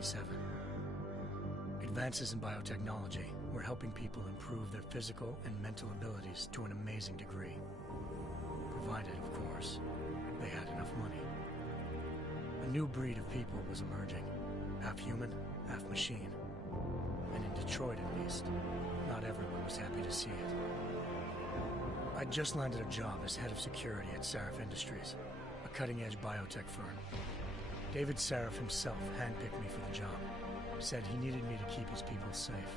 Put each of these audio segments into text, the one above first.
1927. Advances in biotechnology were helping people improve their physical and mental abilities to an amazing degree. Provided, of course, they had enough money. A new breed of people was emerging, half human, half machine. And in Detroit, at least, not everyone was happy to see it. I'd just landed a job as head of security at Sarif Industries, a cutting-edge biotech firm. David Sarif himself handpicked me for the job, said he needed me to keep his people safe.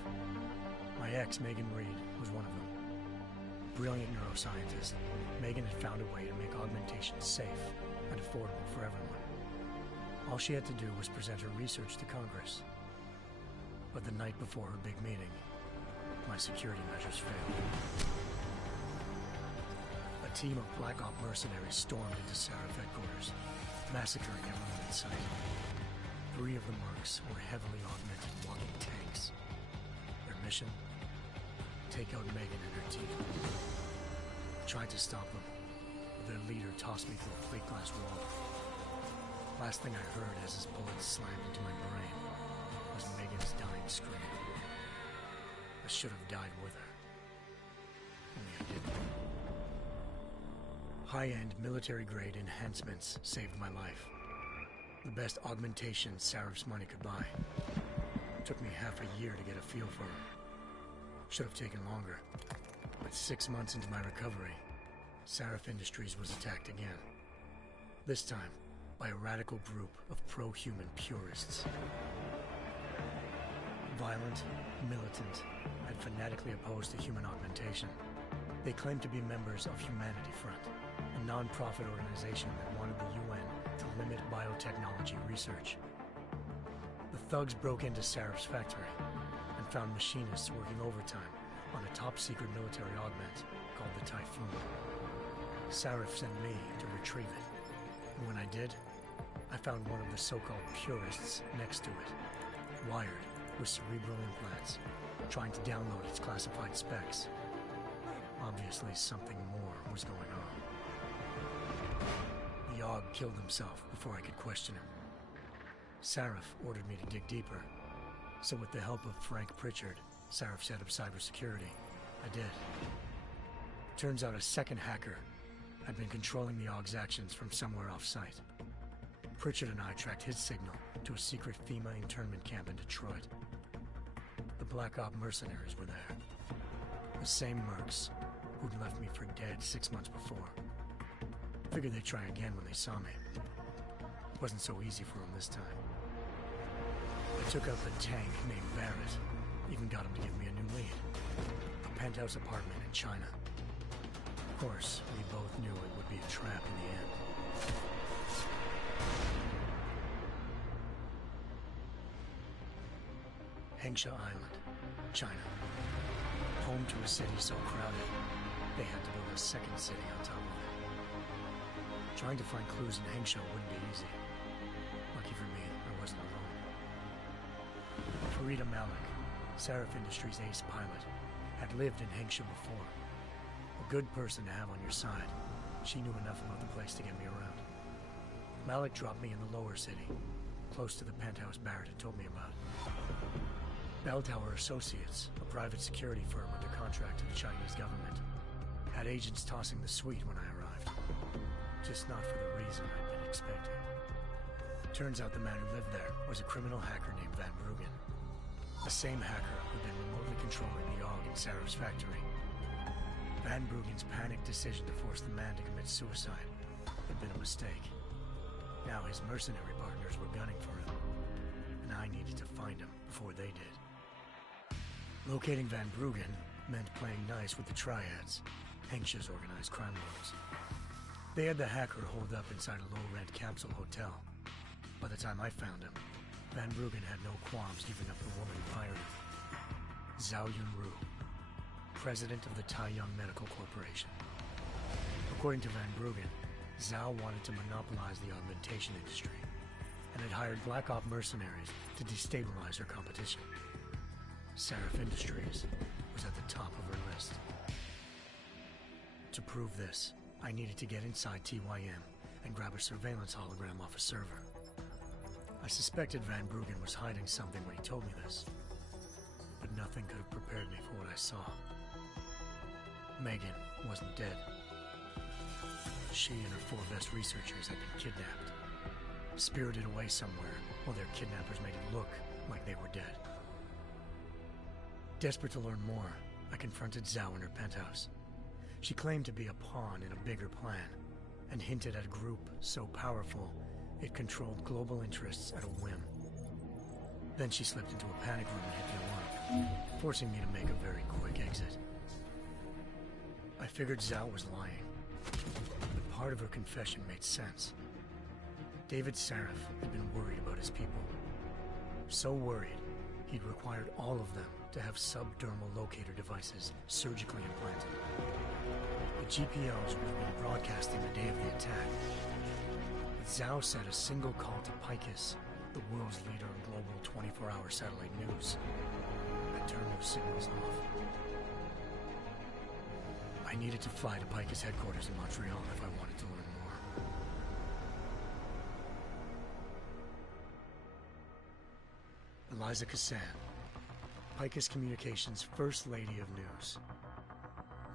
My ex, Megan Reed, was one of them. Brilliant neuroscientist, Megan had found a way to make augmentation safe and affordable for everyone. All she had to do was present her research to Congress. But the night before her big meeting, my security measures failed. A team of Black Op mercenaries stormed into Sarif headquarters, massacring everyone in sight. 3 of the mercs were heavily augmented walking tanks. Their mission? Take out Megan and her team. I tried to stop them, but their leader tossed me through a plate glass wall. Last thing I heard as his bullets slammed into my brain was Megan's dying scream. I should have died with her. Only I didn't. High-end military-grade enhancements saved my life. The best augmentation Sarif's money could buy. It took me half a year to get a feel for them. Should have taken longer. But 6 months into my recovery, Sarif Industries was attacked again. This time, by a radical group of pro-human purists. Violent, militant, and fanatically opposed to human augmentation. They claimed to be members of Humanity Front, a non-profit organization that wanted the UN to limit biotechnology research. The thugs broke into Sarif's factory and found machinists working overtime on a top-secret military augment called the Typhoon. Sarif sent me to retrieve it, and when I did, I found one of the so-called purists next to it, wired with cerebral implants, trying to download its classified specs. Obviously, something more was going on. The Aug killed himself before I could question him. Sarif ordered me to dig deeper, so with the help of Frank Pritchard, Sarif's head of cybersecurity, I did. Turns out a second hacker had been controlling the Aug's actions from somewhere off-site. Pritchard and I tracked his signal to a secret FEMA internment camp in Detroit. The Black Op mercenaries were there. The same mercs who'd left me for dead 6 months before. Figured they'd try again when they saw me. It wasn't so easy for them this time. I took out the tank named Barrett, even got him to give me a new lead. A penthouse apartment in China. Of course, we both knew it would be a trap in the end. Hengsha Island, China. Home to a city so crowded, they had to build a second city on top of it. Trying to find clues in Hengsha wouldn't be easy. Lucky for me, I wasn't alone. Farida Malik, Sarif Industries' ace pilot, had lived in Hengsha before. A good person to have on your side. She knew enough about the place to get me around. Malik dropped me in the lower city, close to the penthouse Barrett had told me about. Bell Tower Associates, a private security firm under contract to the Chinese government, had agents tossing the suite when I arrived. Just not for the reason I'd been expecting. Turns out the man who lived there was a criminal hacker named Van Bruggen. The same hacker who'd been remotely controlling the Aug in Sarif's factory. Van Bruggen's panicked decision to force the man to commit suicide had been a mistake. Now his mercenary partners were gunning for him, and I needed to find him before they did. Locating Van Bruggen meant playing nice with the Triads, Hengsha's organized crime lords. They had the hacker holed up inside a low-rent capsule hotel. By the time I found him, Van Bruggen had no qualms giving up the woman who hired him. Zhao Yunru, president of the Taiyang Medical Corporation. According to Van Bruggen, Zhao wanted to monopolize the augmentation industry and had hired Black Op mercenaries to destabilize her competition. Sarif Industries was at the top of her list. To prove this, I needed to get inside TYM and grab a surveillance hologram off a server. I suspected Van Bruggen was hiding something when he told me this, but nothing could have prepared me for what I saw. Megan wasn't dead. She and her 4 best researchers had been kidnapped, spirited away somewhere while their kidnappers made it look like they were dead. Desperate to learn more, I confronted Zhao in her penthouse. She claimed to be a pawn in a bigger plan, and hinted at a group so powerful it controlled global interests at a whim. Then she slipped into a panic room and hit the alarm, forcing me to make a very quick exit. I figured Zhao was lying, but part of her confession made sense. David Sarif had been worried about his people. So worried, he'd required all of them to have subdermal locator devices surgically implanted. The GPOs would have been broadcasting the day of the attack. But Zhao said a single call to Picus, the world's leader in global 24-hour satellite news, had turned those signals off. I needed to fly to Picus headquarters in Montreal if I wanted to learn more. Eliza Cassan, Picus Communications' First Lady of News.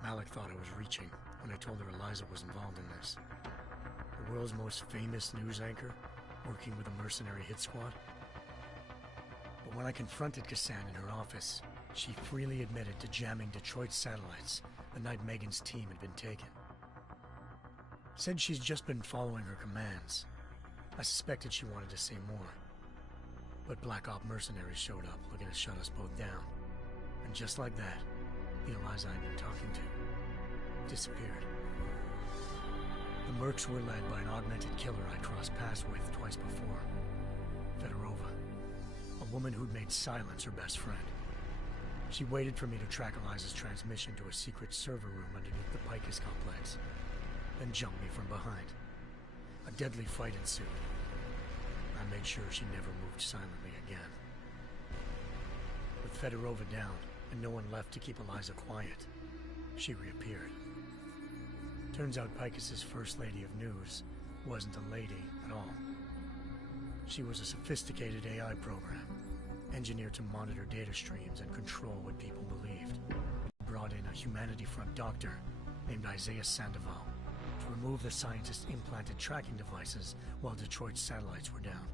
Malik thought I was reaching when I told her Eliza was involved in this. The world's most famous news anchor, working with a mercenary hit squad. But when I confronted Cassan in her office, she freely admitted to jamming Detroit's satellites the night Megan's team had been taken. Said she's just been following her commands. I suspected she wanted to say more. But Black Op mercenaries showed up looking to shut us both down. And just like that, the Eliza I'd been talking to disappeared. The Mercs were led by an augmented killer I'd crossed paths with twice before. Fedorova, a woman who'd made silence her best friend. She waited for me to track Eliza's transmission to a secret server room underneath the Picus complex, then jumped me from behind. A deadly fight ensued. I made sure she never moved silently again. With Fedorova down and no one left to keep Eliza quiet, she reappeared. Turns out Picus's First Lady of News wasn't a lady at all. She was a sophisticated AI program, engineered to monitor data streams and control what people believed. Brought in a Humanity Front doctor named Isaiah Sandoval to remove the scientist's implanted tracking devices while Detroit's satellites were down.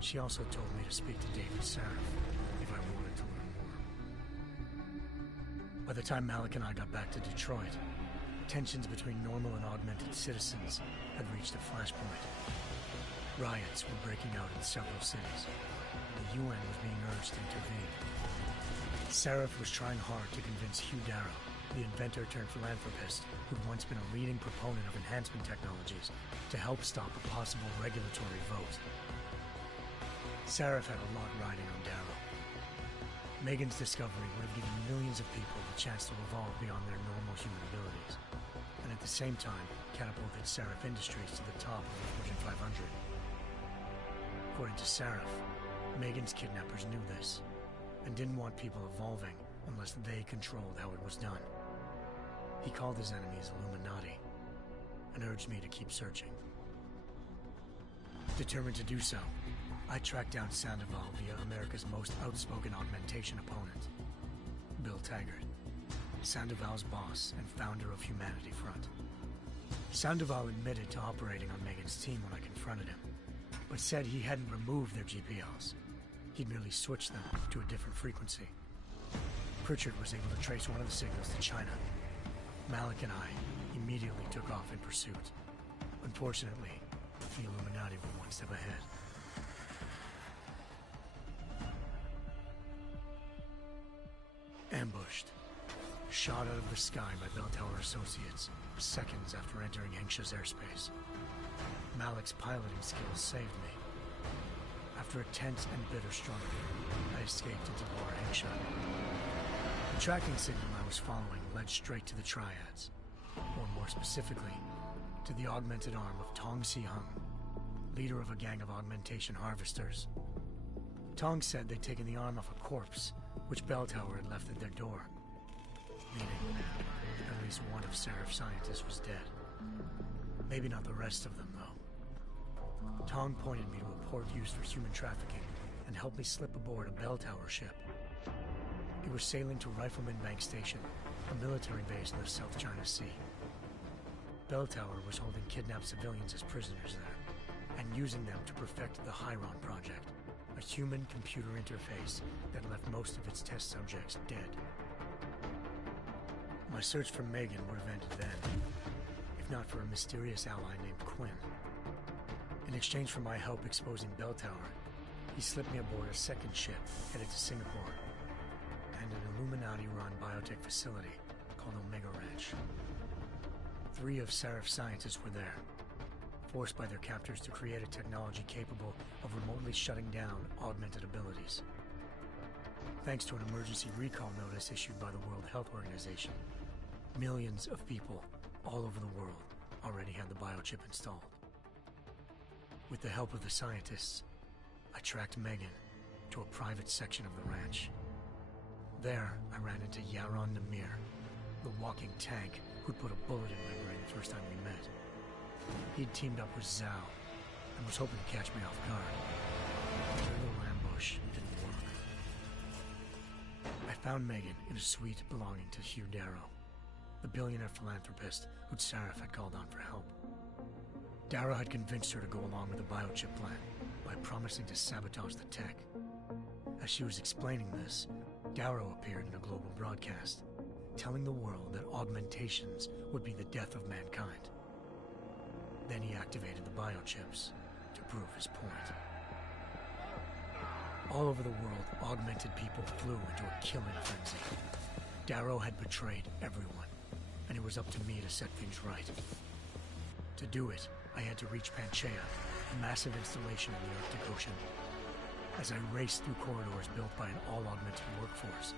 She also told me to speak to David Sarif if I wanted to learn more. By the time Malik and I got back to Detroit, tensions between normal and augmented citizens had reached a flashpoint. Riots were breaking out in several cities, and the UN was being urged to intervene. Sarif was trying hard to convince Hugh Darrow, the inventor-turned-philanthropist who'd once been a leading proponent of enhancement technologies, to help stop a possible regulatory vote. Sarif had a lot riding on Darrow. Megan's discovery would have given millions of people the chance to evolve beyond their normal human abilities, and at the same time catapulted Sarif Industries to the top of the Fortune 500. According to Sarif, Megan's kidnappers knew this, and didn't want people evolving unless they controlled how it was done. He called his enemies Illuminati, and urged me to keep searching. Determined to do so, I tracked down Sandoval via America's most outspoken augmentation opponent, Bill Taggart, Sandoval's boss and founder of Humanity Front. Sandoval admitted to operating on Megan's team when I confronted him, but said he hadn't removed their GPLs. He'd merely switched them to a different frequency. Pritchard was able to trace one of the signals to China. Malik and I immediately took off in pursuit. Unfortunately, the Illuminati were one step ahead. Ambushed. Shot out of the sky by Bell Tower Associates, seconds after entering Hengsha's airspace. Malik's piloting skills saved me. After a tense and bitter struggle, I escaped into Lower Hengsha. The tracking signal I was following led straight to the Triads, or more specifically, to the augmented arm of Tong Si-hung, leader of a gang of augmentation harvesters. Tong said they'd taken the arm off a corpse, which Bell Tower had left at their door, meaning at least one of Sarif's scientists was dead. Maybe not the rest of them, though. Tong pointed me to a port used for human trafficking and helped me slip aboard a bell tower ship. It was sailing to Rifleman Bank Station, a military base in the South China Sea. Bell Tower was holding kidnapped civilians as prisoners there, and using them to perfect the Chiron Project, a human-computer interface that left most of its test subjects dead. My search for Megan would have ended then, if not for a mysterious ally named Quinn. In exchange for my help exposing Bell Tower, he slipped me aboard a second ship headed to Singapore and an Illuminati-run biotech facility called Omega Ranch. 3 of Seraph's scientists were there, forced by their captors to create a technology capable of remotely shutting down augmented abilities. Thanks to an emergency recall notice issued by the World Health Organization, millions of people all over the world already had the biochip installed. With the help of the scientists, I tracked Megan to a private section of the ranch. There, I ran into Yaron Namir, the walking tank who'd put a bullet in my brain the first time we met. He'd teamed up with Zhao and was hoping to catch me off guard. But their little ambush didn't work. I found Megan in a suite belonging to Hugh Darrow, the billionaire philanthropist who'd Seraph had called on for help. Darrow had convinced her to go along with the biochip plan by promising to sabotage the tech. As she was explaining this, Darrow appeared in a global broadcast, telling the world that augmentations would be the death of mankind. Then he activated the biochips to prove his point. All over the world, augmented people flew into a killing frenzy. Darrow had betrayed everyone, and it was up to me to set things right. To do it, I had to reach Panchaea, a massive installation in the Arctic Ocean. As I raced through corridors built by an all-augmented workforce,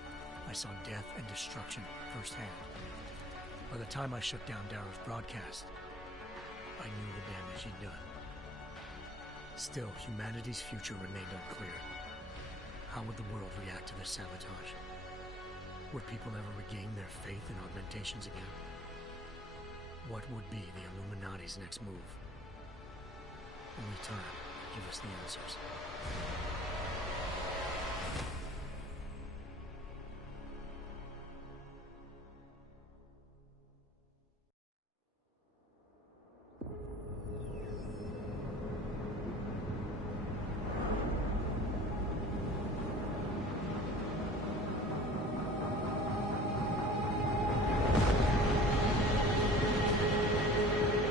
I saw death and destruction firsthand. By the time I shut down Darrow's broadcast, I knew the damage he'd done. Still, humanity's future remained unclear. How would the world react to this sabotage? Would people ever regain their faith in augmentations again? What would be the Illuminati's next move? Only time could give us the answers.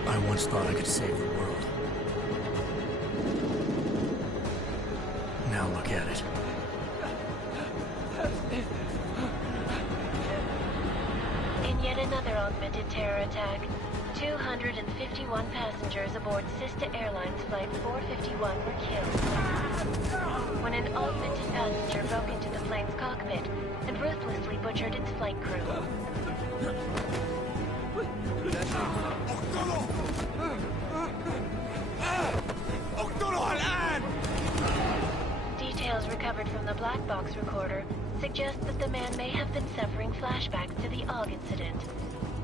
I once thought I could save the world. Now look at it. In yet another augmented terror attack, 251 passengers aboard sister airlines Flight 451 were killed when an augmented passenger broke into the plane's cockpit and ruthlessly butchered its flight crew. Details recovered from the black box recorder suggest that the man may have been suffering flashbacks to the AUG incident.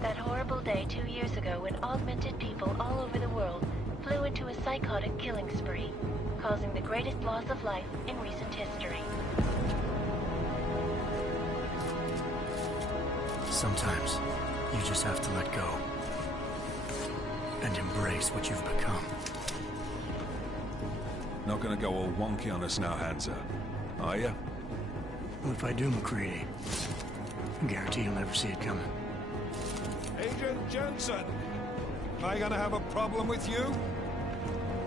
That horrible day 2 years ago when augmented people all over the world flew into a psychotic killing spree, causing the greatest loss of life in recent history. Sometimes, you just have to let go. And embrace what you've become. Not gonna go all wonky on us now, Hansa, are you? Well, if I do, McCready, I guarantee you'll never see it coming. Agent Jensen! Am I gonna have a problem with you?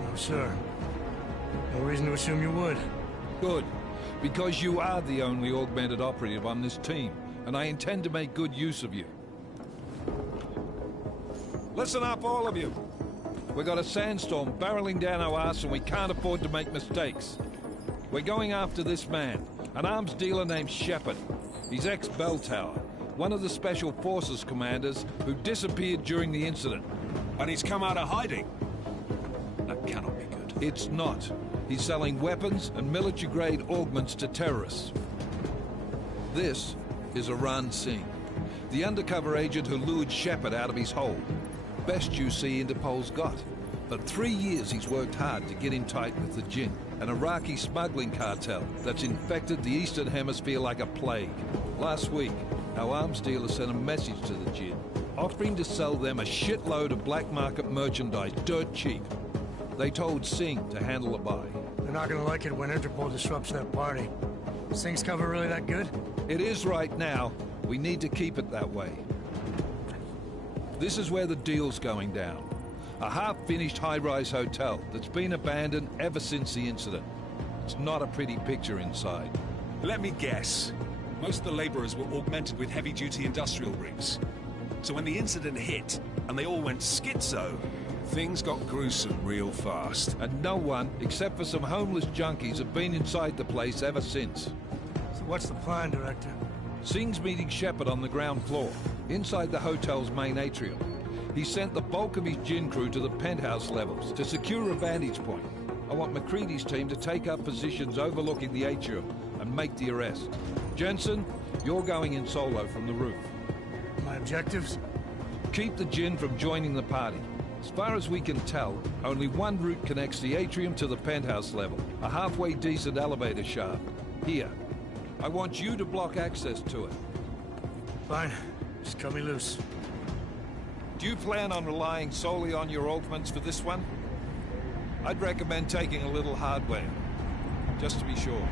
No, sir. No reason to assume you would. Good. Because you are the only augmented operative on this team, and I intend to make good use of you. Listen up, all of you. We got a sandstorm barreling down our arse and we can't afford to make mistakes. We're going after this man, an arms dealer named Shepard. He's ex-Bell Tower, one of the Special Forces commanders who disappeared during the incident. And he's come out of hiding? That cannot be good. It's not. He's selling weapons and military-grade augments to terrorists. This is Aran Singh, the undercover agent who lured Shepard out of his hole. Best you see Interpol's got. For 3 years he's worked hard to get in tight with the Jinn, an Iraqi smuggling cartel that's infected the Eastern Hemisphere like a plague. Last week, our arms dealer sent a message to the Jinn, offering to sell them a shitload of black market merchandise dirt cheap. They told Singh to handle the buy. They're not gonna like it when Interpol disrupts their party. Singh's cover really that good? It is right now. We need to keep it that way. This is where the deal's going down. A half-finished high-rise hotel that's been abandoned ever since the incident. It's not a pretty picture inside. Let me guess. Most of the laborers were augmented with heavy-duty industrial rigs. So when the incident hit, and they all went schizo, things got gruesome real fast. And no one, except for some homeless junkies, have been inside the place ever since. So what's the plan, Director? Singh's meeting Shepard on the ground floor, inside the hotel's main atrium. He sent the bulk of his Jinn crew to the penthouse levels to secure a vantage point. I want McCready's team to take up positions overlooking the atrium and make the arrest. Jensen, you're going in solo from the roof. My objectives? Keep the Jinn from joining the party. As far as we can tell, only one route connects the atrium to the penthouse level, a halfway decent elevator shaft. Here. I want you to block access to it. Fine. Just cut me loose. Do you plan on relying solely on your augments for this one? I'd recommend taking a little hardware, just to be sure.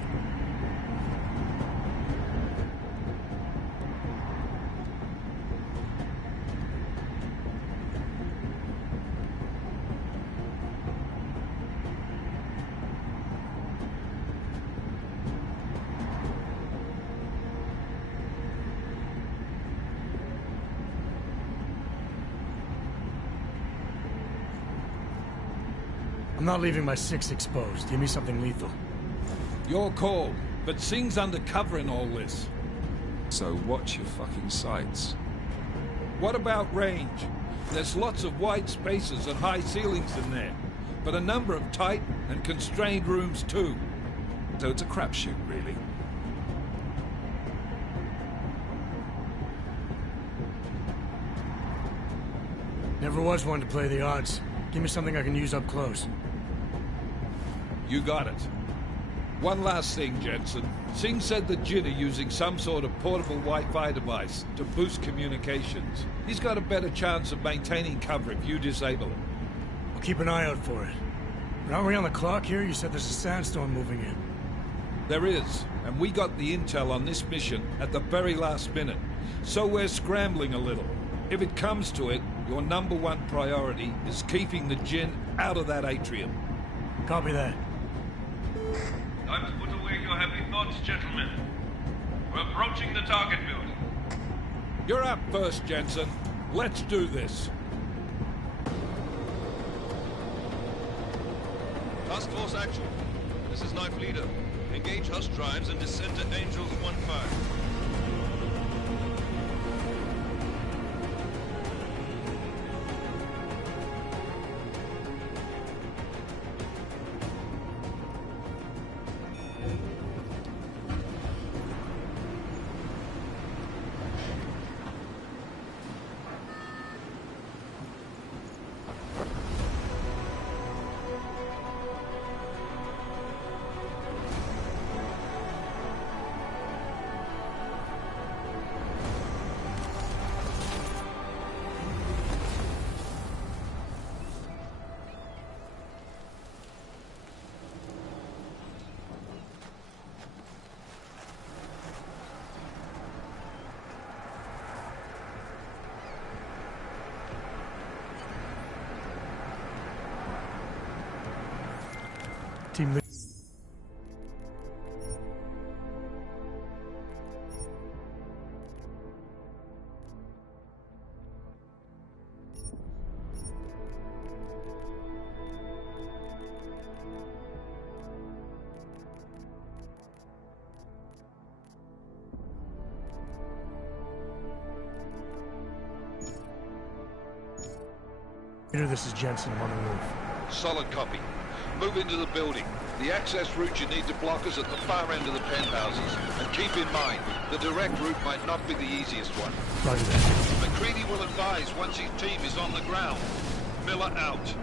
I'm not leaving my 6 exposed. Give me something lethal. Your call, but Singh's undercover in all this. So watch your fucking sights. What about range? There's lots of wide spaces and high ceilings in there, but a number of tight and constrained rooms too. So it's a crapshoot, really. Never was one to play the odds. Give me something I can use up close. You got it. One last thing, Jensen. Singh said the Jinn are using some sort of portable Wi-Fi device to boost communications. He's got a better chance of maintaining cover if you disable it. I'll keep an eye out for it. But aren't we on the clock here? You said there's a sandstorm moving in. There is, and we got the intel on this mission at the very last minute. So we're scrambling a little. If it comes to it, your #1 priority is keeping the Jinn out of that atrium. Copy that. Time to put away your heavy thoughts, gentlemen. We're approaching the target building. You're up first, Jensen. Let's do this. Task Force action. This is Knife Leader. Engage Hush drives and descend to Angels 1-5. Team lead. This is Jensen. I'm on the roof. Solid copy. Move into the building. The access route you need to block is at the far end of the penthouses. And keep in mind, the direct route might not be the easiest one. Roger that. McCready will advise once his team is on the ground. Miller out.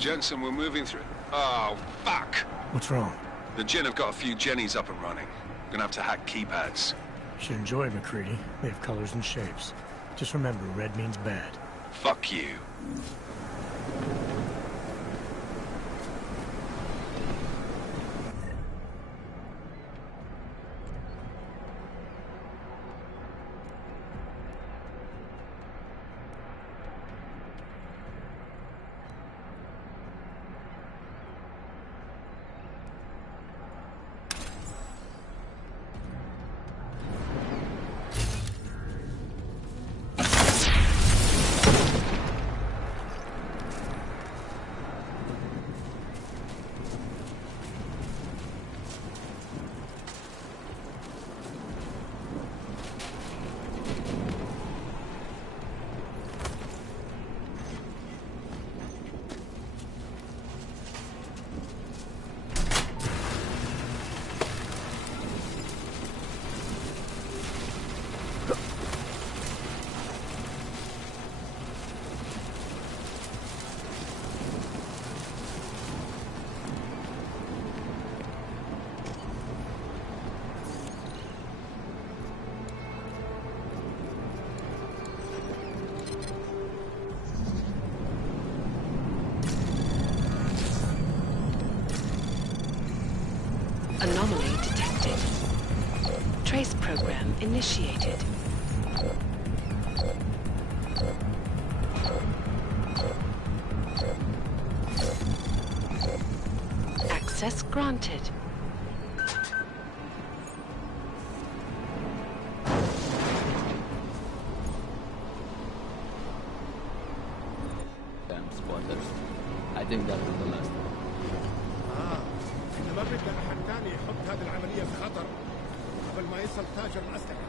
Jensen, we're moving through... Oh, fuck! What's wrong? The Jinn have got a few Jennies up and running. Gonna have to hack keypads. You should enjoy McCready. They have colors and shapes. Just remember, red means bad. Fuck you. Anomaly detected. Trace program initiated. Access granted. Damn spoilers. I think that was the last one. إذا ما بدنا أحد تاني يحط هذه العملية في خطر قبل ما يصل تاجر الأسلحة.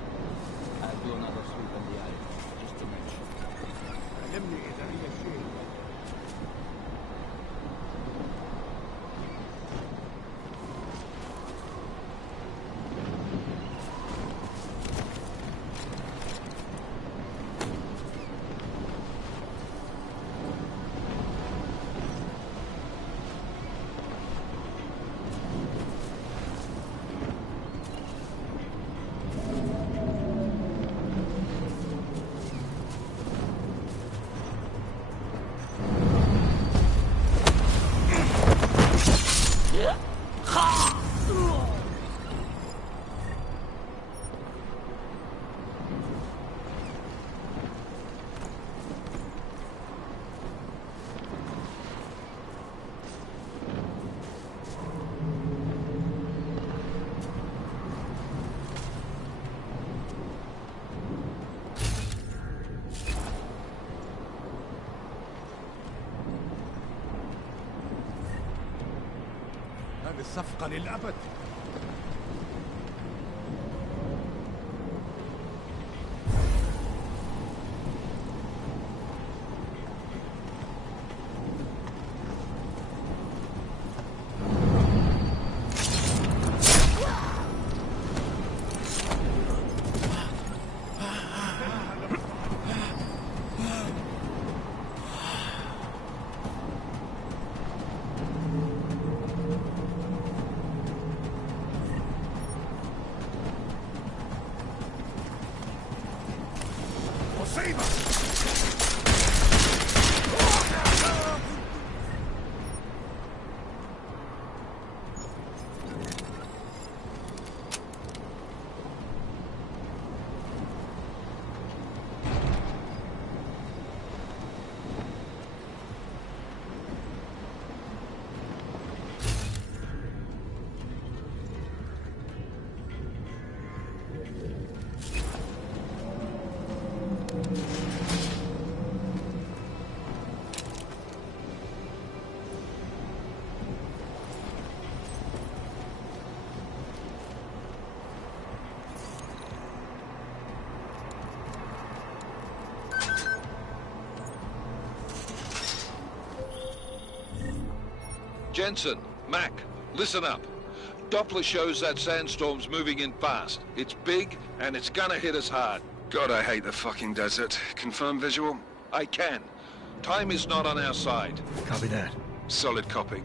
I'll do another sweep on the island, just to make sure. علمني إذا أي شيء. هذه الصفقة للأبد. Jensen, Mac, listen up. Doppler shows that sandstorm's moving in fast. It's big, and it's gonna hit us hard. God, I hate the fucking desert. Confirm visual? I can. Time is not on our side. Copy that. Solid copy.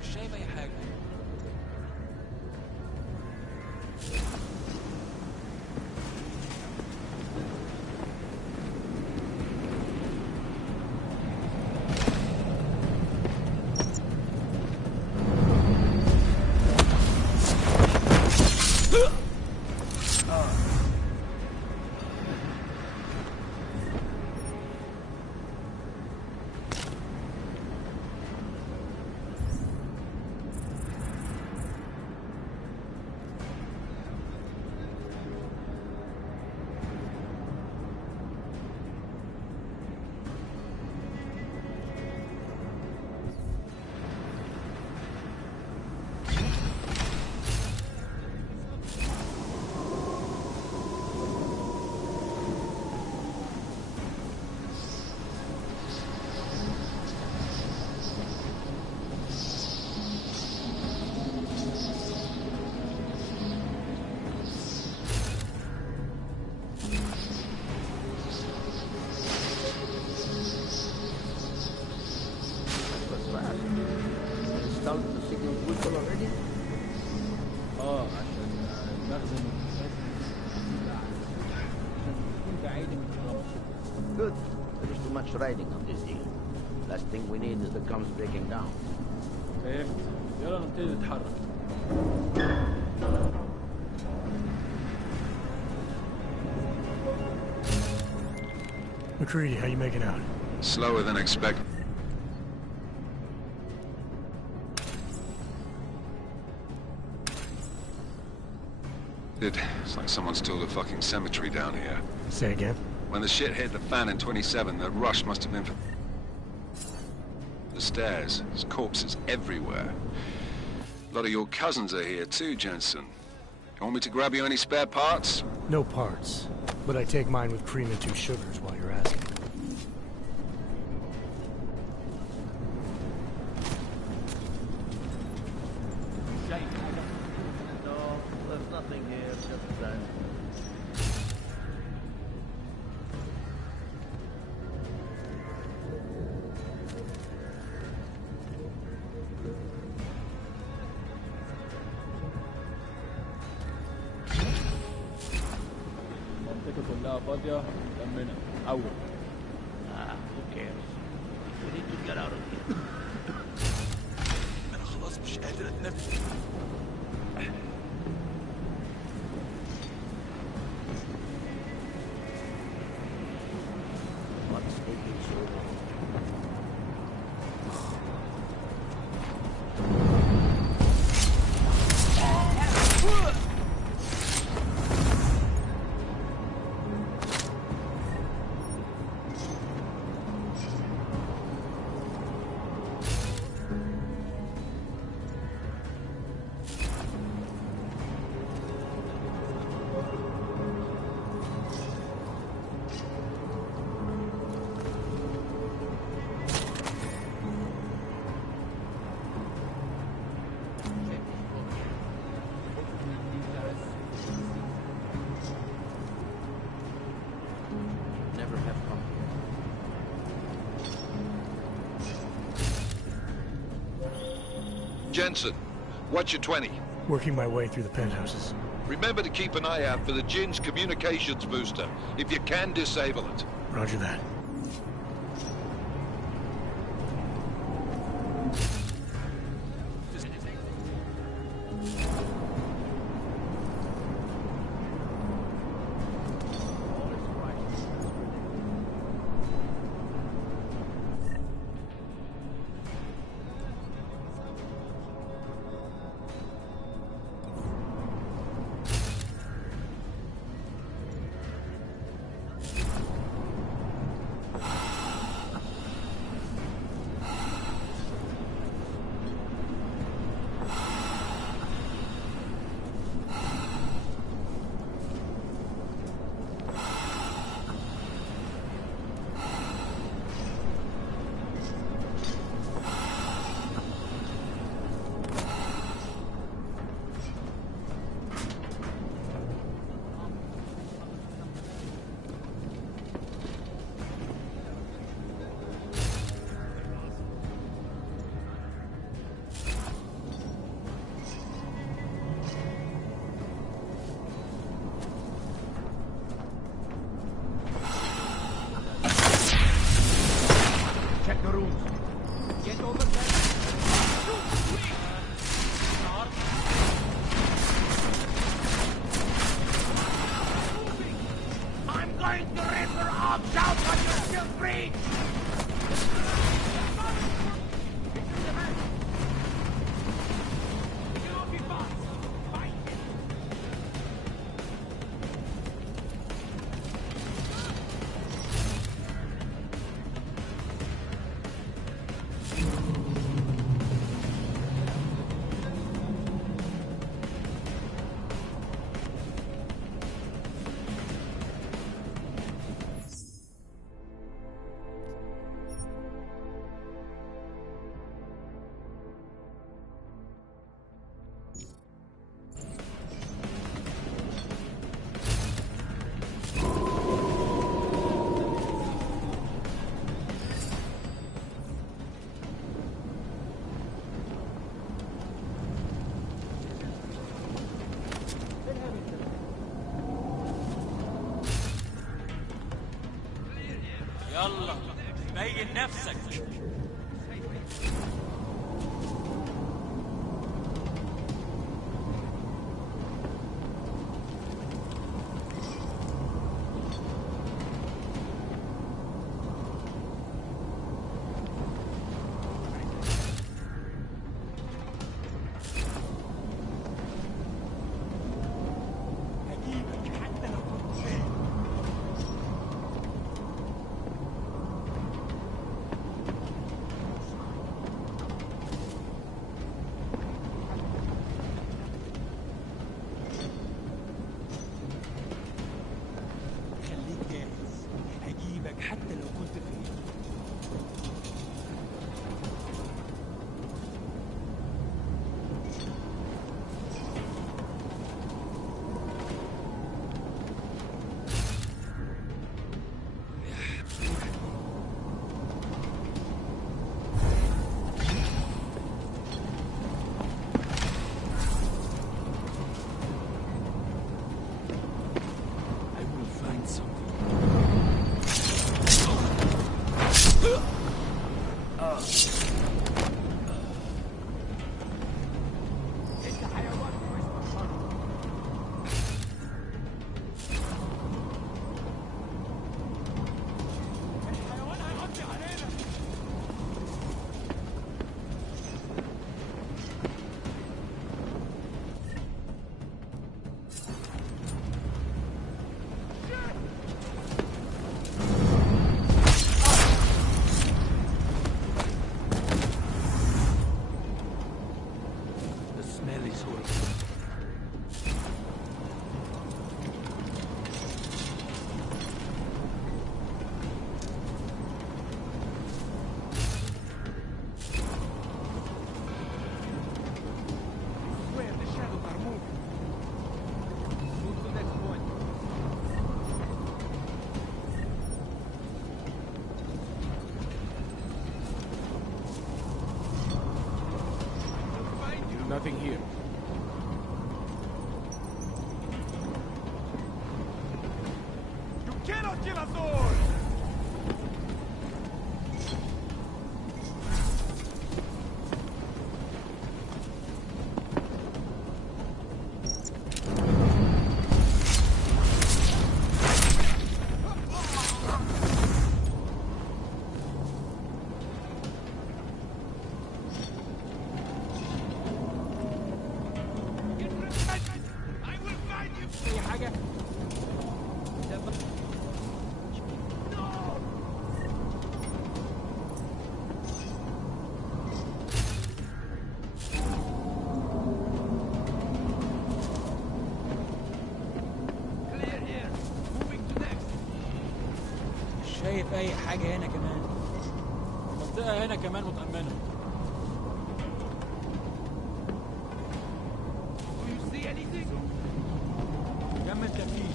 مش شايف اي حاجه. Good. There is too much riding on this deal. Last thing we need is the comms breaking down. فهمت. يلا نبتدي نتحرك. McCready, how you making out? Slower than expected. It's like someone's tilled a fucking cemetery down here. Say again? When the shit hit the fan in 27, the rush must have been for the stairs. There's corpses everywhere. A lot of your cousins are here too, Jensen. You want me to grab you any spare parts? No parts. But I take mine with cream and 2 sugars while you're asking. No, there's nothing here, just that. المنطقة كلها فاضية مأمنة. أول. Who cares? We need to get out of here. أنا خلاص مش قادر أتنفس. What's taking so long? Jensen, what's your 20? Working my way through the penthouses. Remember to keep an eye out for the Jinn's communications booster. If you can, disable it. Roger that. يلا بين نفسك. شايف اي حاجة هنا كمان. المنطقة هنا كمان متأمنة. كمل تفتيش.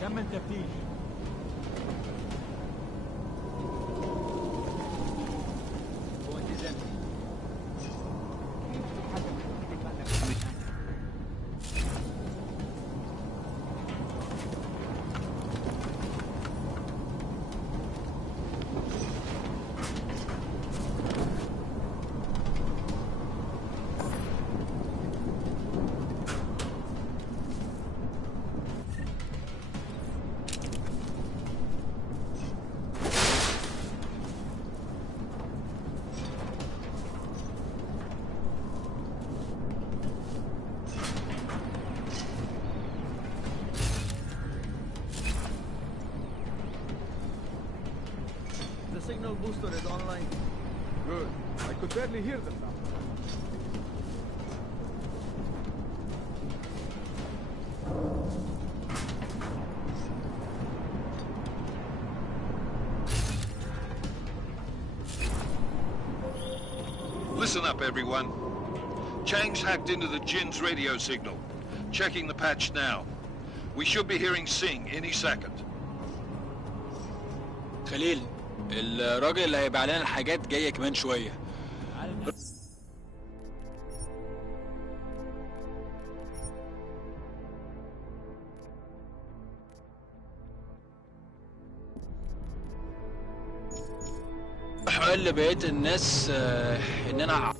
كمل تفتيش. The signal booster is online. Good. I could barely hear them now. Listen up, everyone. Chang's hacked into the Jin's radio signal. Checking the patch now. We should be hearing Sing any second. خليل، الراجل اللي هيبيع لنا الحاجات جاية كمان شوية. قال لبقية الناس ان انا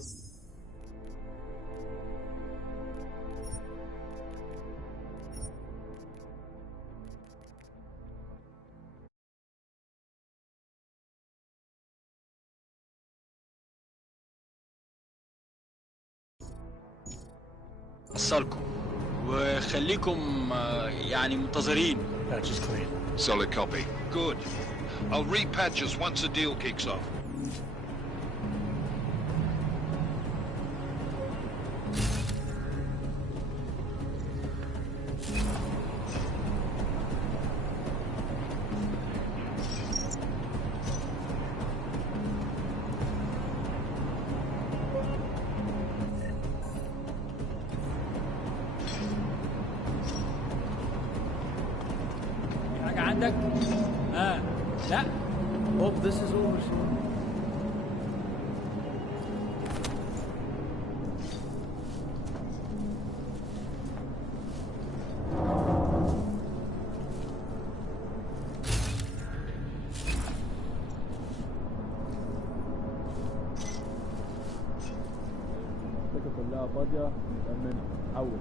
أوصلكم وخليكم يعني منتظرين. Patch is clean. Solid copy. Good. I'll repatch us once the deal kicks off. حاجة عندك؟ لا. Hope this is over soon. المنطقة كلها فاضية متأمنة. حول.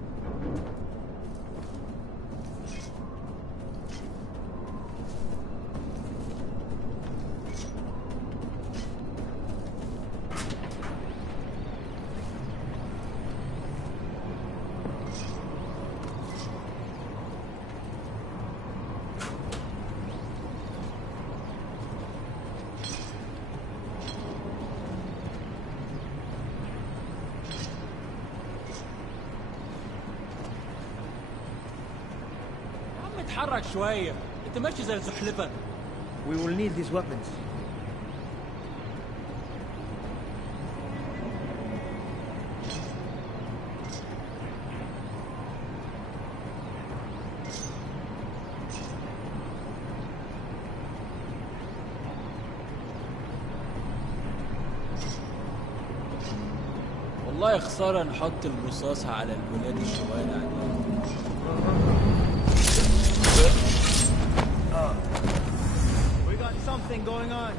اتحرك شوية، انت ماشي زي الزحلفة. We will need these weapons. والله خسارة نحط الرصاص على الولاد الشوارع دي. We got something going on.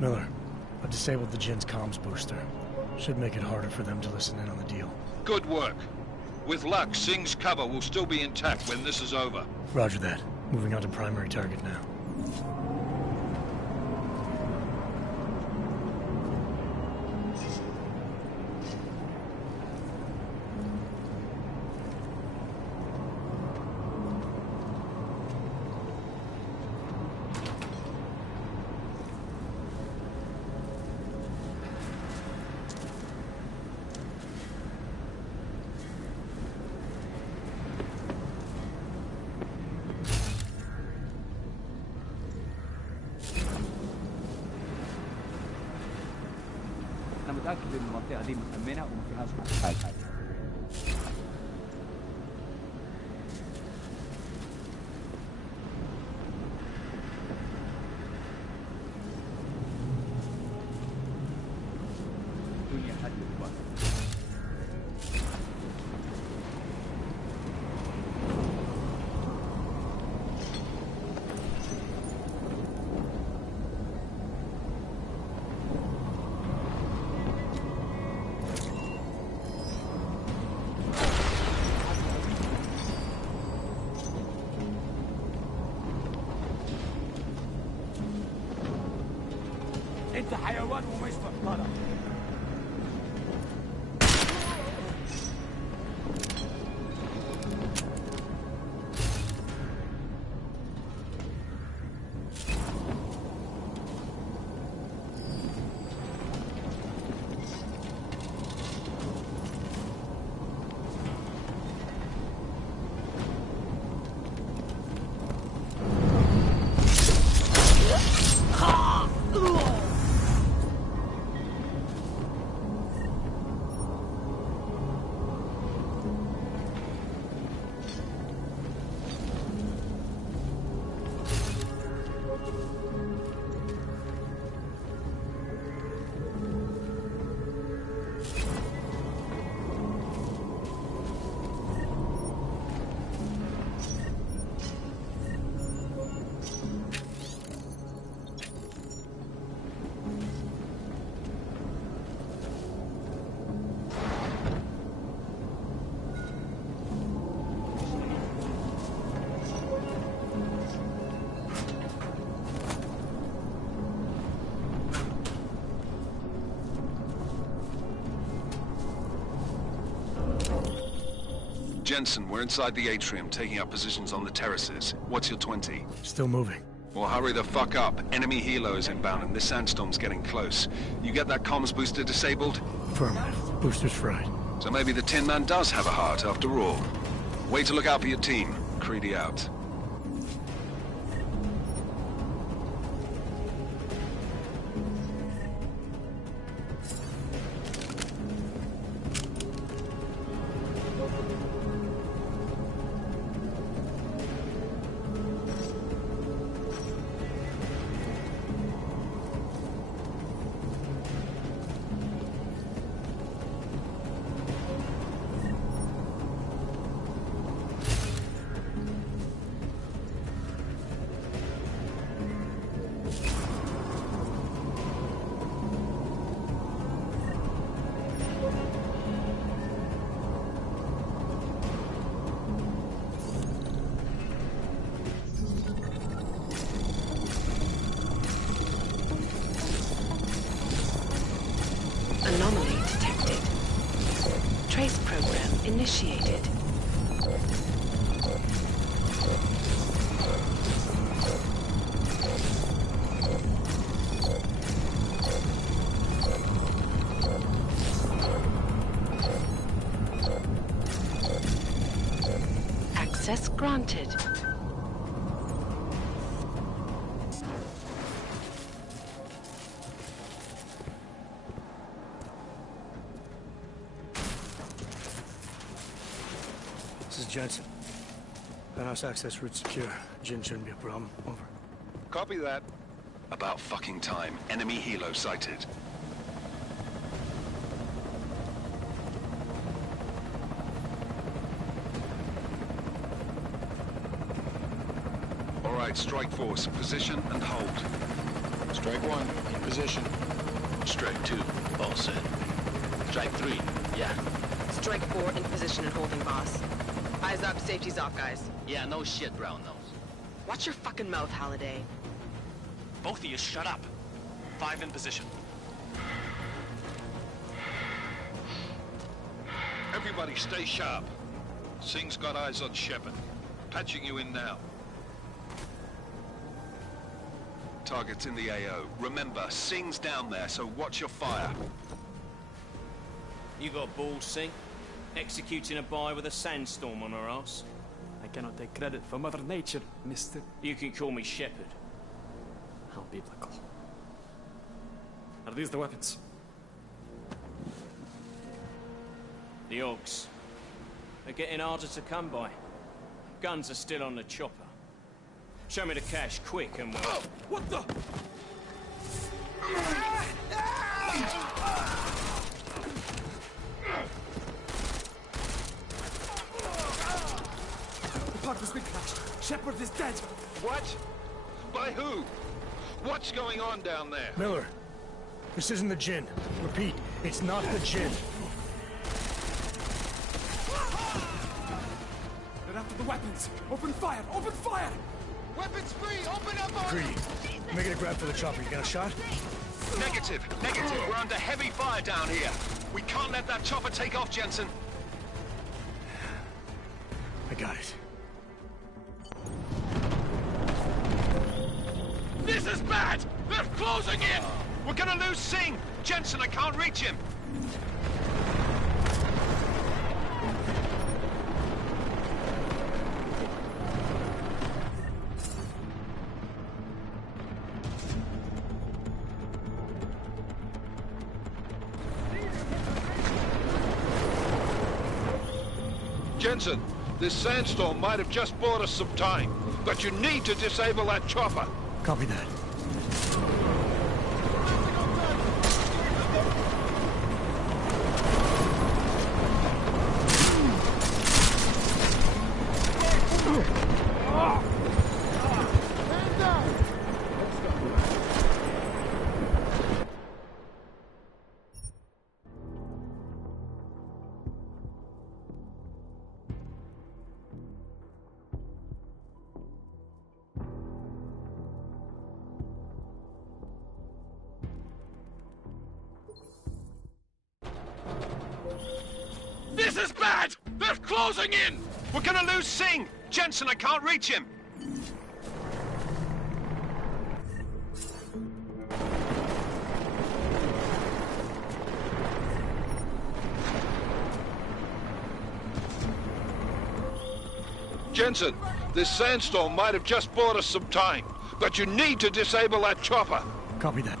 Miller, I disabled the Jin's comms booster. Should make it harder for them to listen in on the deal. Good work. With luck, Singh's cover will still be intact when this is over. Roger that. Moving on to primary target now. أنا متأكد إن المنطقة دي مأمنة وما فيهاش حاجة. الدنيا حد دلوقتي. انت حيوان ومش محترم. Jensen, we're inside the atrium, taking up positions on the terraces. What's your 20? Still moving. Well, hurry the fuck up. Enemy helos inbound, and this sandstorm's getting close. You get that comms booster disabled? Affirmative. Booster's fried. So maybe the Tin Man does have a heart, after all. Way to look out for your team. Creedy out. granted. This is Jensen. Penthouse access route secure. Jin shouldn't be a problem. Over. Copy that. About fucking time. Enemy helo sighted. All right, strike force. Position and hold. Strike 1, in position. Strike 2, all set. Strike 3, yeah. Strike 4, in position and holding, boss. Eyes up, safety's off, guys. Yeah, no shit, Brown Nose. Watch your fucking mouth, Halliday. Both of you shut up. 5 in position. Everybody stay sharp. Singh's got eyes on Shepard. Patching you in now. Target's in the AO. Remember, Singh's down there, so watch your fire. You got balls, Singh? Executing a buy with a sandstorm on her ass? I cannot take credit for Mother Nature, mister. You can call me Shepard. How biblical. Are these the weapons? The Ogs. They're getting harder to come by. Guns are still on the chopper. Show me the cash, quick, and we'll... Oh, what the? The part has been crashed. Shepard is dead. What? By who? What's going on down there? Miller, this isn't the Jinn. Repeat, it's not the Jinn. They're after the weapons. Open fire! Open fire! Weapons free! Open up on Greedy. Making a grab for the chopper. You got a shot? Negative. Negative. We're under heavy fire down here. We can't let that chopper take off, Jensen. I got it. This is bad! They're closing in! We're gonna lose Singh! Jensen, I can't reach him! Jensen, this sandstorm might have just bought us some time, but you need to disable that chopper. Copy that. This is bad! They're closing in! We're gonna lose Singh! Jensen, I can't reach him! Jensen, this sandstorm might have just bought us some time, but you need to disable that chopper. Copy that.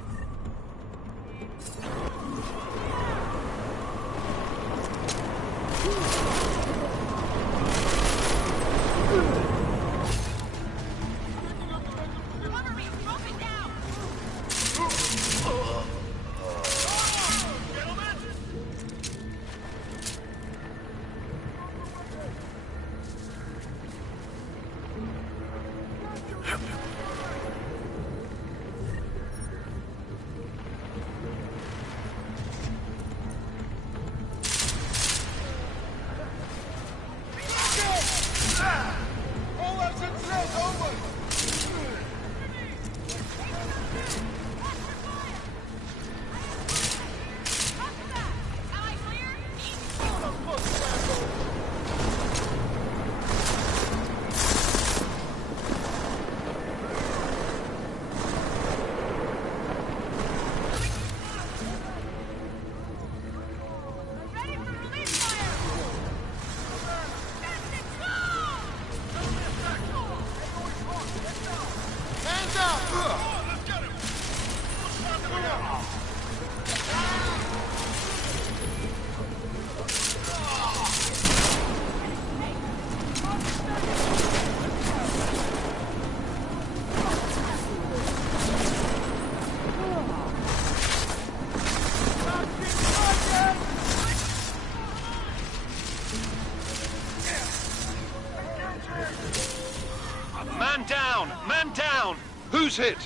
Man down! Man down! Who's hit?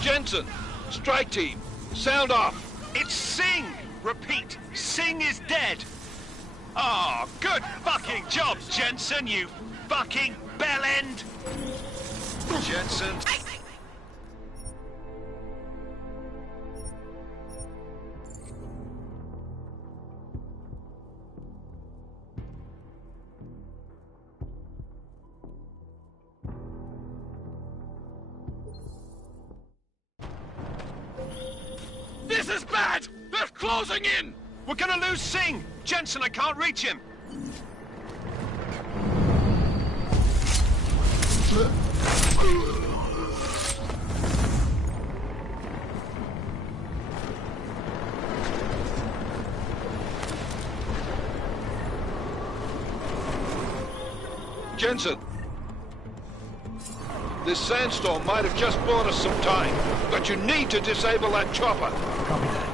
Jensen! Strike team! Sound off! It's Singh! Repeat, Singh is dead! Oh, good fucking job, Jensen, you fucking bellend! Jensen... This is bad! They're closing in! We're gonna lose Singh! Jensen, I can't reach him! Jensen! This sandstorm might have just bought us some time, but you need to disable that chopper. Copy that.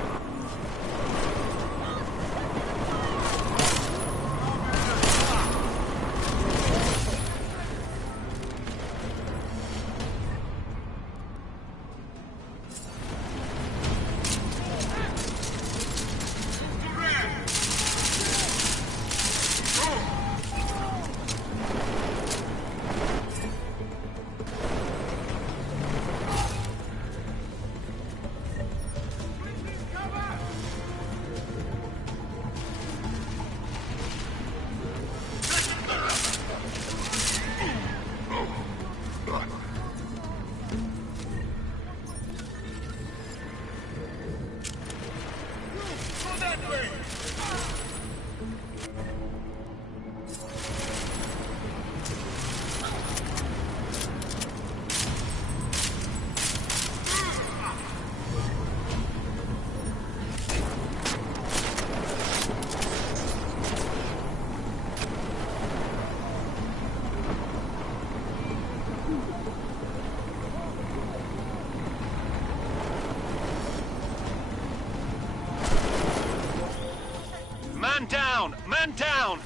Man down! Man down!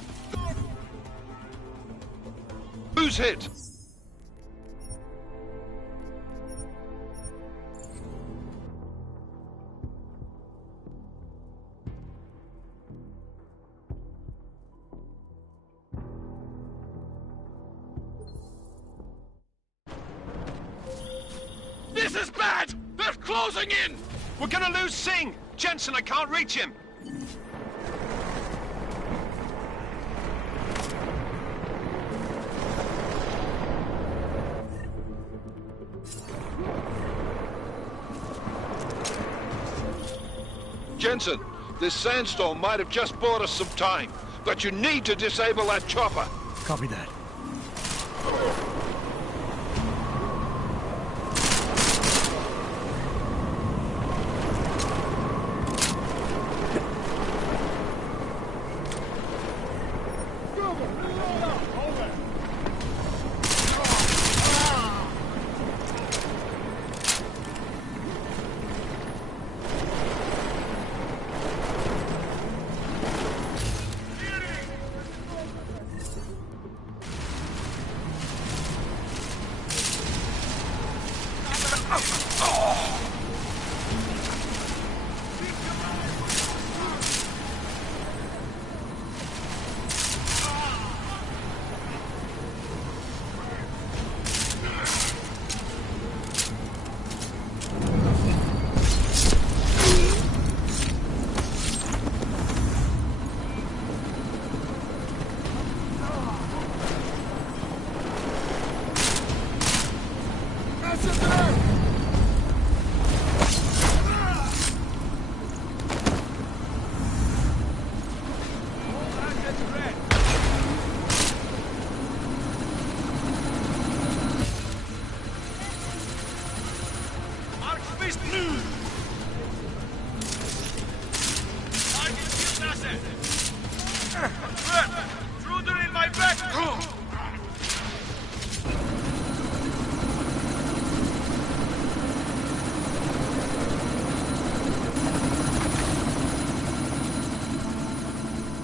Who's hit? This is bad! They're closing in! We're gonna lose Singh! Jensen, I can't reach him! Jensen, this sandstorm might have just bought us some time, but you need to disable that chopper. Copy that.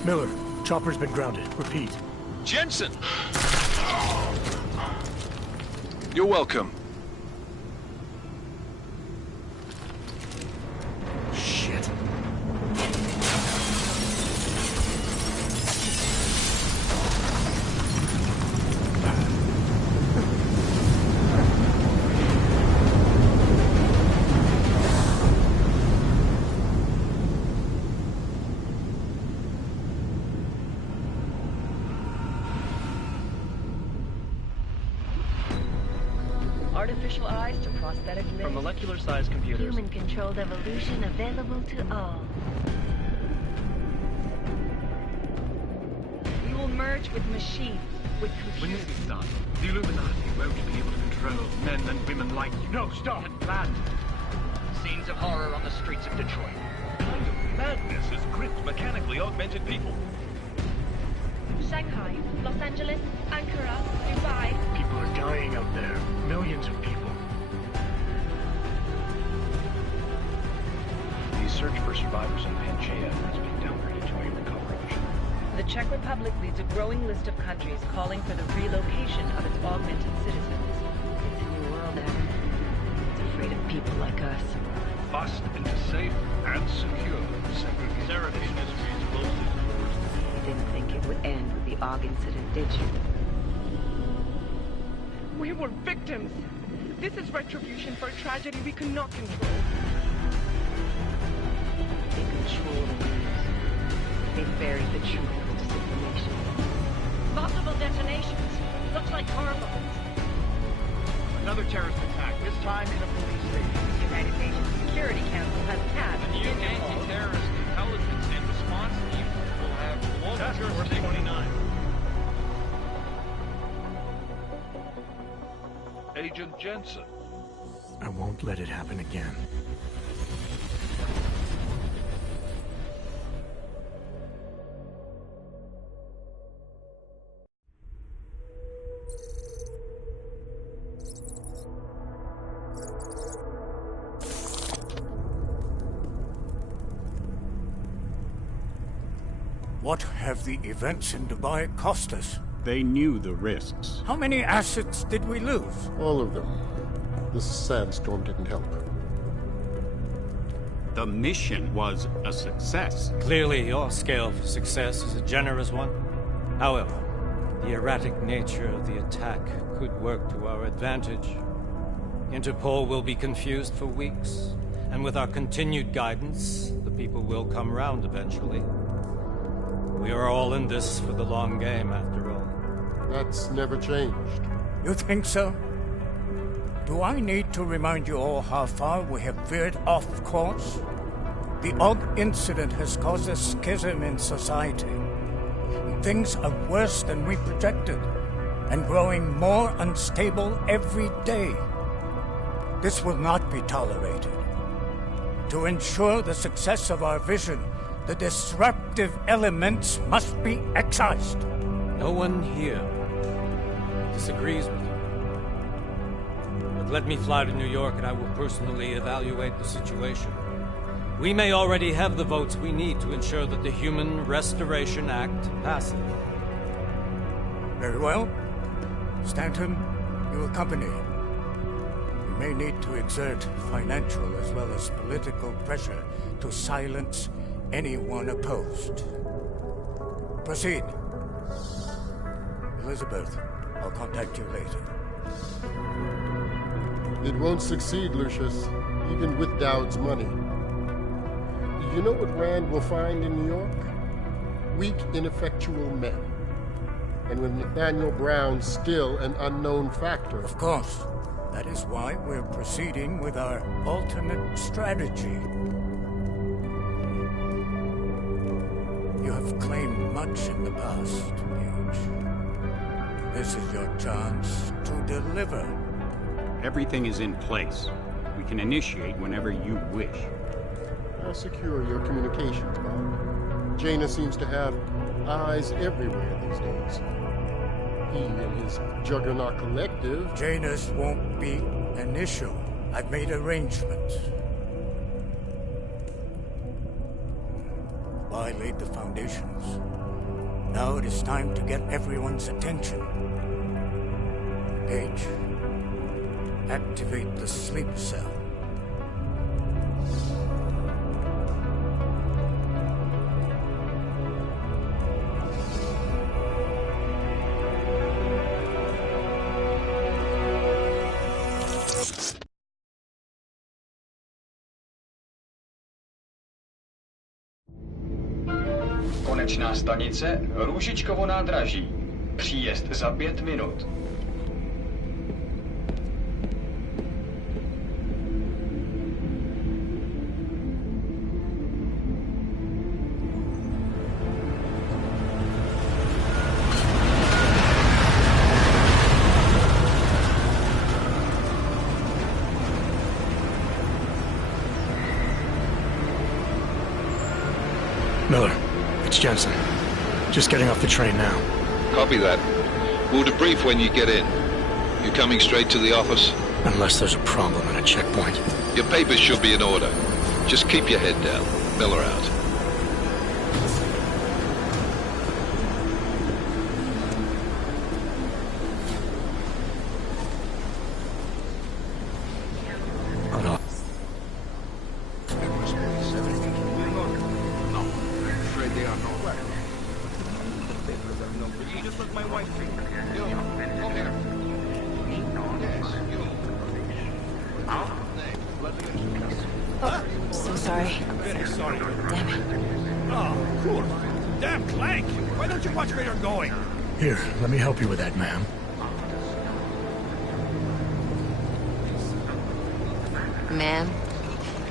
Miller, chopper's been grounded. Repeat. Jensen! You're welcome. Shit. Artificial eyes to prosthetic limbs. From molecular-sized computers. Human-controlled evolution available to all. We will merge with machines, with computers. When this is done, the Illuminati won't be able to control men and women like you. No, stop! And planned. Scenes of horror on the streets of Detroit. What kind of madness has gripped mechanically augmented people? Shanghai, Los Angeles, Ankara, Dubai. People are dying out there. Millions of people. The search for survivors in Pangaea has been downgraded to a recovery mission. The Czech Republic leads a growing list of countries calling for the relocation of its augmented citizens. It's a new world, Adam. It's afraid of people like us. Bust into safe and secure segregation. Seraph Industries closes doors. You didn't think it would end with the AUG incident, did you? We were victims. This is retribution for a tragedy we could not control. They control the news. They buried the truth with disinformation. Multiple detonations. Looks like car bombs. Another terrorist attack, this time in a police station. The United Nations Security Council has passed The new anti-terrorist intelligence and response team will have Task Force 29. Agent Jensen. I won't let it happen again. What have the events in Dubai cost us? They knew the risks. How many assets did we lose? All of them. This sandstorm didn't help. The mission was a success. Clearly, your scale for success is a generous one. However, the erratic nature of the attack could work to our advantage. Interpol will be confused for weeks, and with our continued guidance, the people will come round eventually. We are all in this for the long game, after all. That's never changed. You think so? Do I need to remind you all how far we have veered off course? The AUG incident has caused a schism in society. Things are worse than we projected, and growing more unstable every day. This will not be tolerated. To ensure the success of our vision, the disruptive elements must be excised. No one here disagrees with you. But let me fly to New York and I will personally evaluate the situation. We may already have the votes we need to ensure that the Human Restoration Act passes. Very well. Stanton, you accompany. We may need to exert financial as well as political pressure to silence anyone opposed. Proceed. Elizabeth, I'll contact you later. It won't succeed, Lucius, even with Dowd's money. You know what Rand will find in New York? Weak, ineffectual men. And with Nathaniel Brown still an unknown factor. Of course. That is why we're proceeding with our alternate strategy. You have claimed much in the past, Paige. This is your chance to deliver. Everything is in place. We can initiate whenever you wish. How secure your communications, Bob? Jaina seems to have eyes everywhere these days. He and his Juggernaut Collective... Janus won't be an issue. I've made arrangements. I laid the foundations. Now it is time to get everyone's attention. Paige, Activate the sleep cell. Konečná stanice Růžičkovo nádraží. Příjezd za 5 minut. Miller, it's Jensen. Just getting off the train now. Copy that. We'll debrief when you get in. You coming straight to the office? Unless there's a problem at a checkpoint. Your papers should be in order. Just keep your head down. Miller out. So sorry. Very sorry. Damn it. Oh, cool. Damn Clank! Why don't you watch where you're going? Here, let me help you with that, ma'am. Man?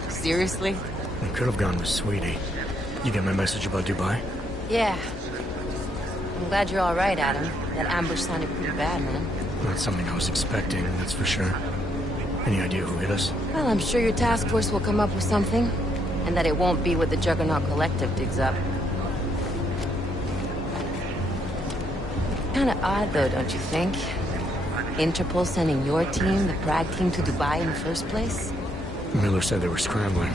Seriously? I could have gone with Sweetie. You get my message about Dubai? Yeah. I'm glad you're all right, Adam. That ambush sounded pretty bad, man. Not something I was expecting, that's for sure. Any idea who hit us? Well, I'm sure your task force will come up with something. And that it won't be what the Juggernaut Collective digs up. Kinda odd, though, don't you think? Interpol sending your team, the Prague team, to Dubai in the first place? Miller said they were scrambling.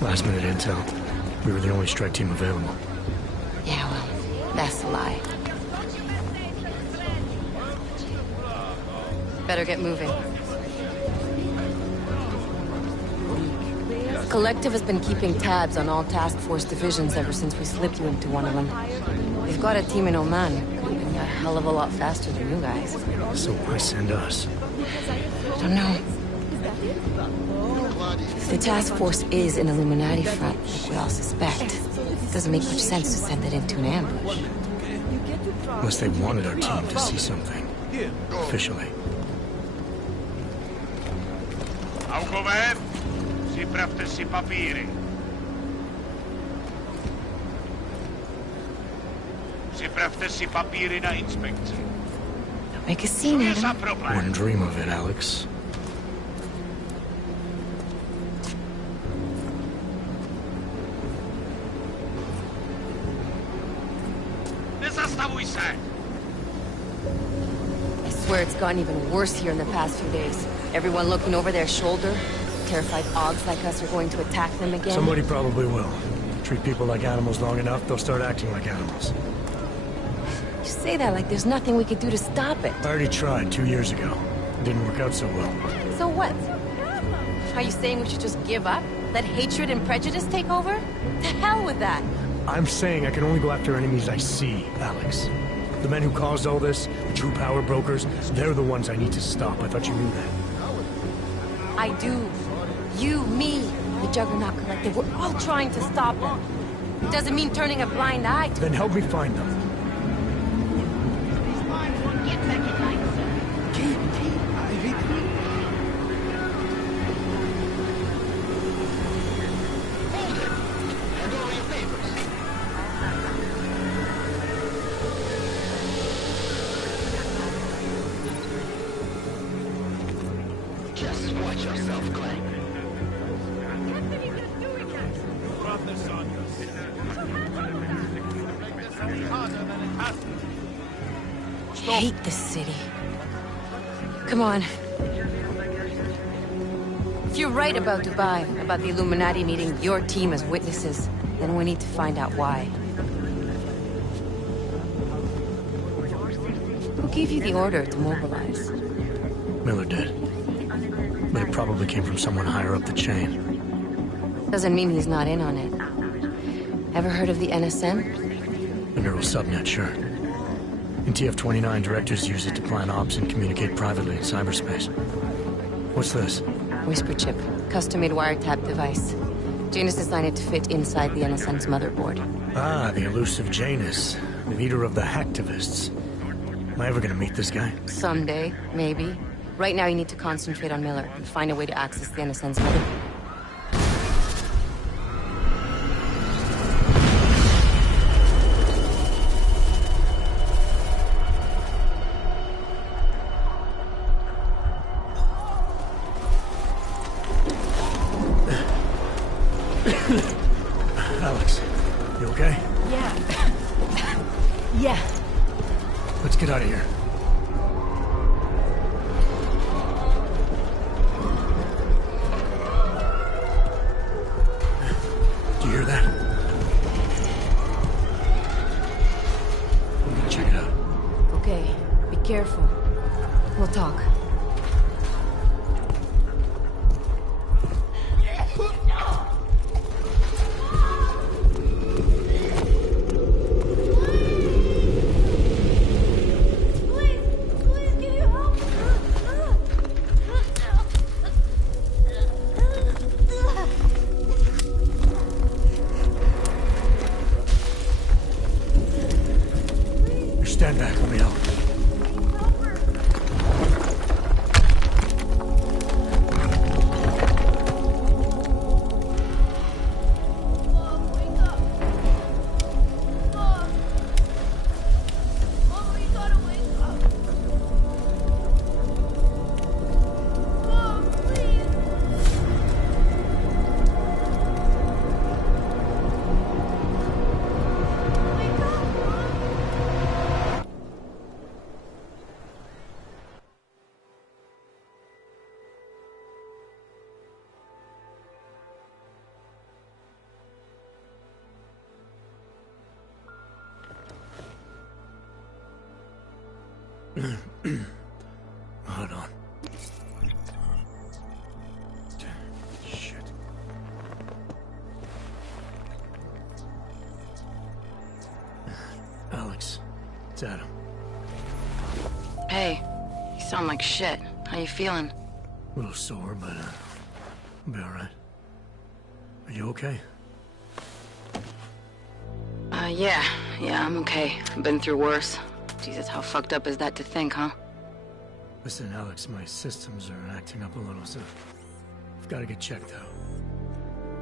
Last minute intel. We were the only strike team available. Yeah, well, that's a lie. Better get moving. Collective has been keeping tabs on all task force divisions ever since we slipped you into one of them. They've got a team in Oman. Could have been a hell of a lot faster than you guys. So why send us? I don't know. If the task force is an Illuminati front, like we all suspect, it doesn't make much sense to send it into an ambush. Unless they wanted our team to see something. Officially. Augové, připravte si papíry. Připravte si papíry na inspekci. Don't make a scene, Adam. Wouldn't dream of it, Alex. Nezastavuj se! I swear it's gotten even worse here in the past few days. Everyone looking over their shoulder. Terrified Augs like us are going to attack them again. Somebody probably will. Treat people like animals long enough, they'll start acting like animals. You say that like there's nothing we could do to stop it. I already tried 2 years ago. It didn't work out so well. So what? Are you saying we should just give up? Let hatred and prejudice take over? To hell with that! I'm saying I can only go after enemies I see, Alex. The men who caused all this, the true power brokers, they're the ones I need to stop. I thought you knew that. I do. You, me, the Juggernaut Collective, we're all trying to stop them. It doesn't mean turning a blind eye to Then help me find them. Just watch yourself, Clank. I hate this city. Come on. If you're right about Dubai, about the Illuminati needing your team as witnesses, then we need to find out why. Who gave you the order to mobilize? Miller did. probably came from someone higher up the chain. Doesn't mean he's not in on it. Ever heard of the NSN? The neural subnet, sure. In TF-29, directors use it to plan ops and communicate privately in cyberspace. What's this? Whisper chip. Custom-made wiretap device. Janus designed it to fit inside the NSN's motherboard. Ah, the elusive Janus. Leader of the hacktivists. Am I ever gonna meet this guy? Someday, maybe. Right now you need to concentrate on Miller and find a way to access the NSN's motherboard. Alex, you okay? Yeah. Yeah. Let's get out of here. Do you hear that? I'm gonna check it out. Okay, be careful. We'll talk. Stand back, let me help. Hold on. Shit. Alex, it's Adam. Hey, you sound like shit. How you feeling? A little sore, but I'll be alright. Are you okay? Yeah, I'm okay. I've been through worse. Jesus, how fucked up is that to think, huh? Listen, Alex, my systems are acting up a little, so I've got to get checked out.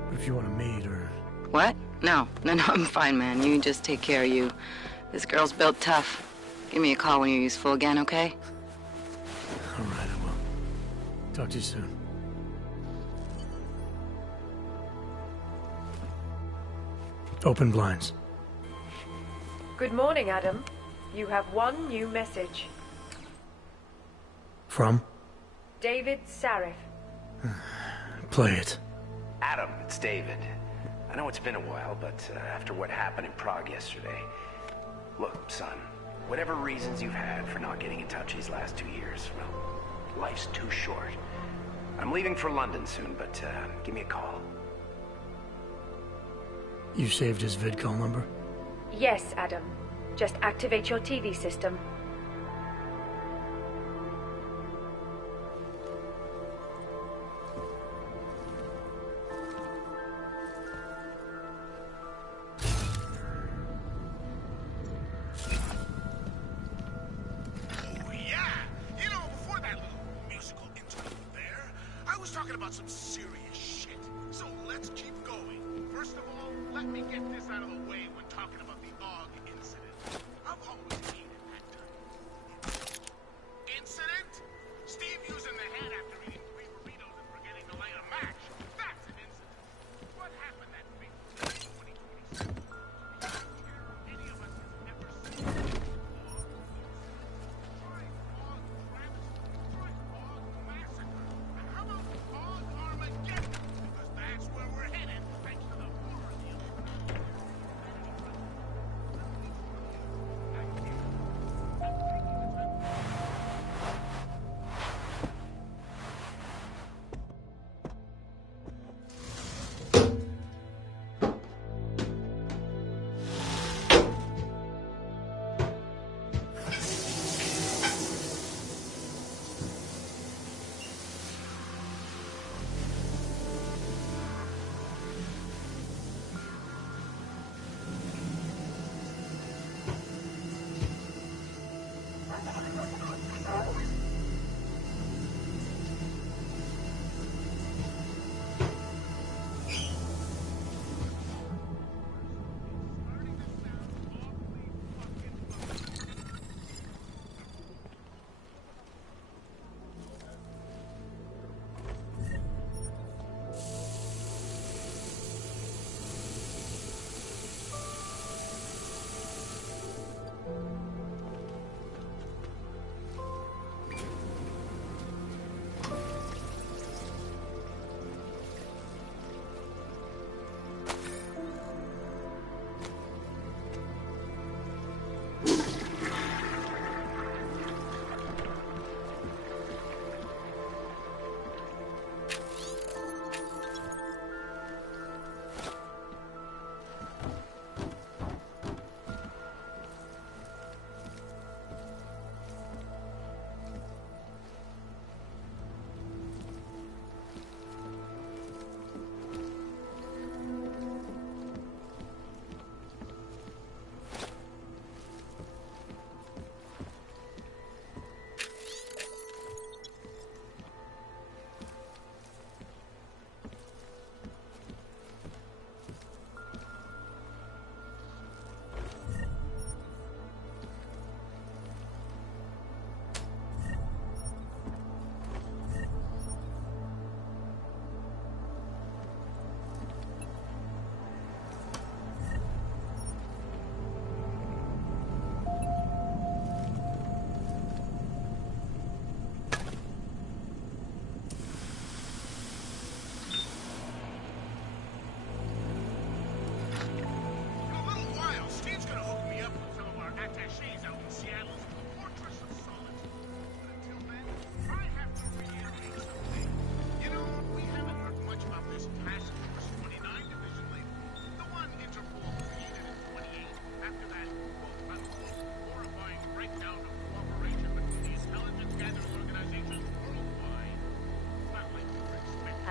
But if you want to meet or... What? No, I'm fine, man. You just take care of you. This girl's built tough. Give me a call when you're useful again, okay? All right, I will. Talk to you soon. Open blinds. Good morning, Adam. You have one new message. From? David Sarif. Play it. Adam, it's David. I know it's been a while, but after what happened in Prague yesterday... Look, son, whatever reasons you've had for not getting in touch these last 2 years, well, life's too short. I'm leaving for London soon, but give me a call. You saved his vidcall number? Yes, Adam. Just activate your TV system.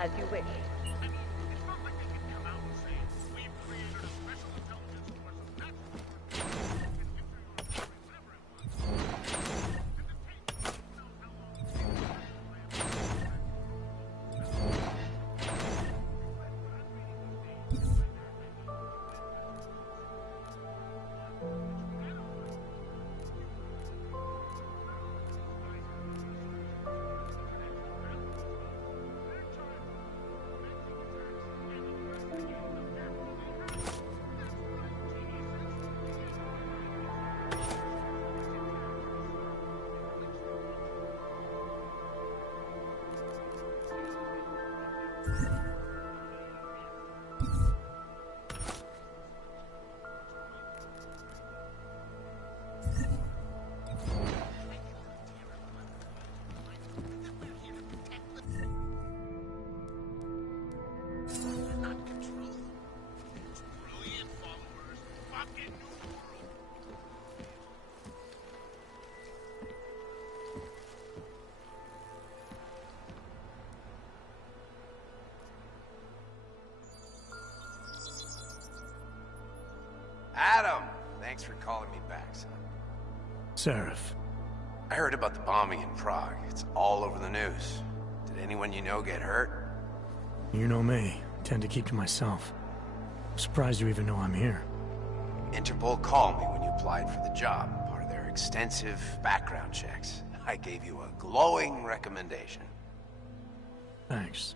As you wish. Adam! Thanks for calling me back, son. Seraph. I heard about the bombing in Prague. It's all over the news. Did anyone you know get hurt? You know me. Tend to keep to myself. I'm surprised you even know I'm here. Interpol called me when you applied for the job, part of their extensive background checks. I gave you a glowing recommendation. Thanks.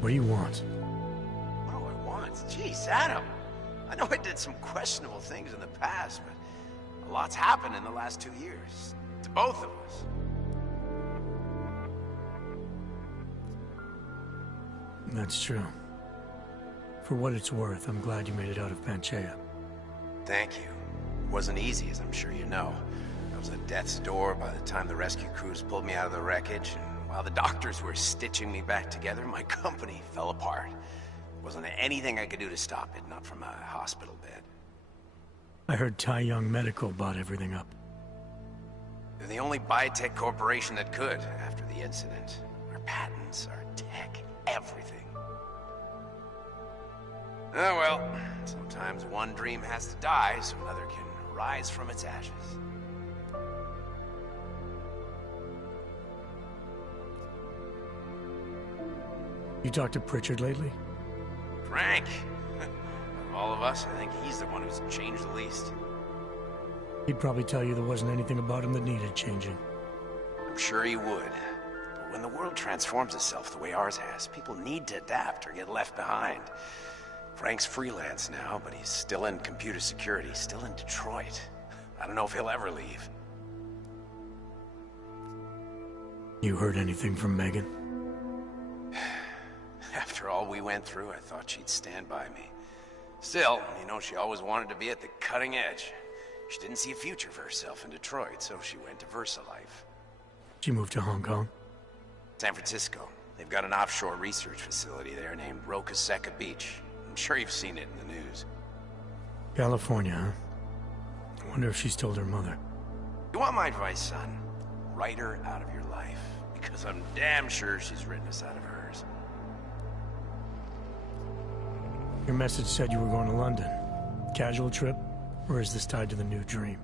What do you want? What do I want? Jeez, Adam. I know I did some questionable things in the past, but a lot's happened in the last 2 years. To both of us. That's true. For what it's worth, I'm glad you made it out of Panchaea. Thank you. It wasn't easy, as I'm sure you know. I was at death's door by the time the rescue crews pulled me out of the wreckage, and while the doctors were stitching me back together, my company fell apart. There wasn't anything I could do to stop it, not from a hospital bed. I heard Tai Young Medical bought everything up. They're the only biotech corporation that could, after the incident. Our patents, our tech, everything. Oh well, sometimes one dream has to die so another can rise from its ashes. You talked to Pritchard lately? Frank! Of all of us, I think he's the one who's changed the least. He'd probably tell you there wasn't anything about him that needed changing. I'm sure he would. But when the world transforms itself the way ours has, people need to adapt or get left behind. Frank's freelance now, but he's still in computer security, still in Detroit. I don't know if he'll ever leave. You heard anything from Megan? After all we went through, I thought she'd stand by me. Still, you know, she always wanted to be at the cutting edge. She didn't see a future for herself in Detroit, so she went to VersaLife. She moved to Hong Kong? San Francisco. They've got an offshore research facility there named Roca Seca Beach. I'm sure you've seen it in the news. California, huh? I wonder if she's told her mother. You want my advice, son? Write her out of your life. Because I'm damn sure she's written us out of hers. Your message said you were going to London. Casual trip? Or is this tied to the new dream?